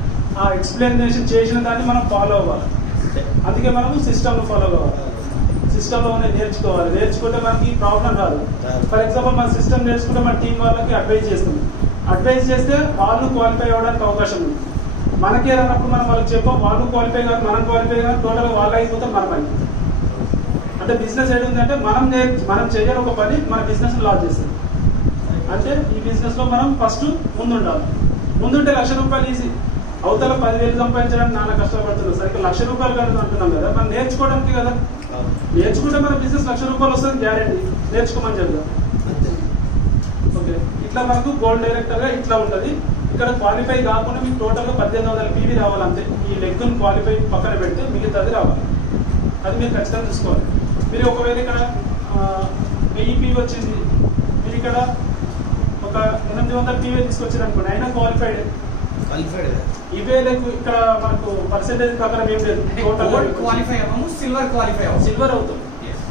ఆ ఎక్స్ప్లెయినేషన్ చేసిన దాన్ని మనం ఫాలో అవ్వాలి. అందుకే మనము సిస్టమ్ను ఫాలో కావాలి. సిస్టంలోనే నేర్చుకోవాలి. నేర్చుకుంటే మనకి ప్రాబ్లం రాదు. ఫర్ ఎగ్జాంపుల్ మన సిస్టమ్ నేర్చుకుంటే మన టీం వాళ్ళకి అడ్వైజ్ చేస్తాం. అడ్వైజ్ చేస్తే వాళ్ళు క్వాలిఫై అవ్వడానికి అవకాశం ఉంది. మనకే రానప్పుడు మనం వాళ్ళకి చెప్పాం, వాళ్ళు క్వాలిఫై కాదు, మనం క్వాలిఫై కాదు, టోటల్గా వాళ్ళు అయిపోతాం మన పని. అంటే బిజినెస్ ఏది ఉందంటే మనం చేయని ఒక పని మన బిజినెస్ లాస్ చేస్తుంది. అంటే ఈ బిజినెస్ లో మనం ఫస్ట్ ముందుండాలి. ముందుంటే 1,00,000 రూపాయలు ఈజీ. అవతల 10,000 సంపాదించడానికి నాన్న కష్టపడుతున్నాం. సరే 1,00,000 రూపాయలు కాదు అంటున్నాం కదా, మనం నేర్చుకోవడానికి కదా. నేర్చుకుంటే మన బిజినెస్ 1,00,000 రూపాయలు వస్తుంది గ్యారెంటీ. నేర్చుకోమని చెప్తాం. ఓకే, ఇట్లా మనకు గోల్డ్ డైరెక్టర్ గా ఇట్లా ఉంటుంది. ఇక్కడ క్వాలిఫై కాకుండా మీకు టోటల్ గా 1800 PV రావాలి అంతే. ఈ లెక్కను క్వాలిఫై పక్కన పెడితే మిగతాది రావాలి. అది మీరు ఖచ్చితంగా చూసుకోవాలి. మీరు ఒకవేళ ఇక్కడ 1000 PV వచ్చింది, మీరు ఇక్కడ ఒక 800 PV తీసుకొచ్చారు అనుకోండి, అయినా క్వాలిఫైడ్. ఇవే లెక్క ఇక్కడ మనకు పర్సెంటేజ్ ప్రకారం ఏం లేదు. గోల్డ్ క్వాలిఫై అవ్వము, సిల్వర్ క్వాలిఫై అవ్వము. సిల్వర్ అవుతుంది.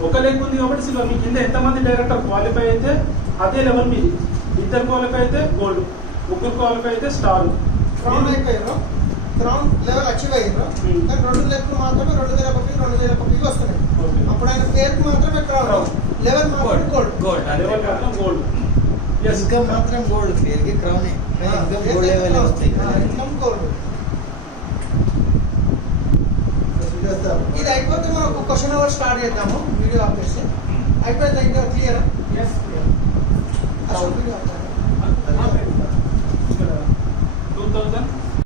ఒక లెక్క ఉంది కాబట్టి సిల్వర్. మీ కింద ఎంతమంది డైరెక్టర్ క్వాలిఫై అయితే అదే లెవెల్ మీది. 2 క్వాలిఫై అయితే గోల్డ్, 3 క్వాలిఫై అయితే స్టార్. క్రౌన్ అయిపోయారు, క్రౌన్ లెవెల్ అచీవ్ అయ్యారు. కానీ 2 లెక్కలు మాత్రమే 2001 వస్తున్నాయి. అప్పుడు ఆయన పేరుకి మాత్రమే క్రౌన్, లెవెల్ మాత్రం గోల్డ్. లెవెల్ మాత్రం గోల్డ్. ఇన్కమ్ మాత్రం గోల్డ్, క్లియర్గా క్రౌన్ ఇన్కమ్ గోల్డ్ లెవెల్ వస్తాయి. Income gold. ఇది అయిపోతే మనం ఒక క్వశ్చన్ అవర్ స్టార్ట్ చేద్దాము. వీడియో ఆపేసి అయిపోయింది. ఇంకా క్లియర్ అసలు వీడియో 2000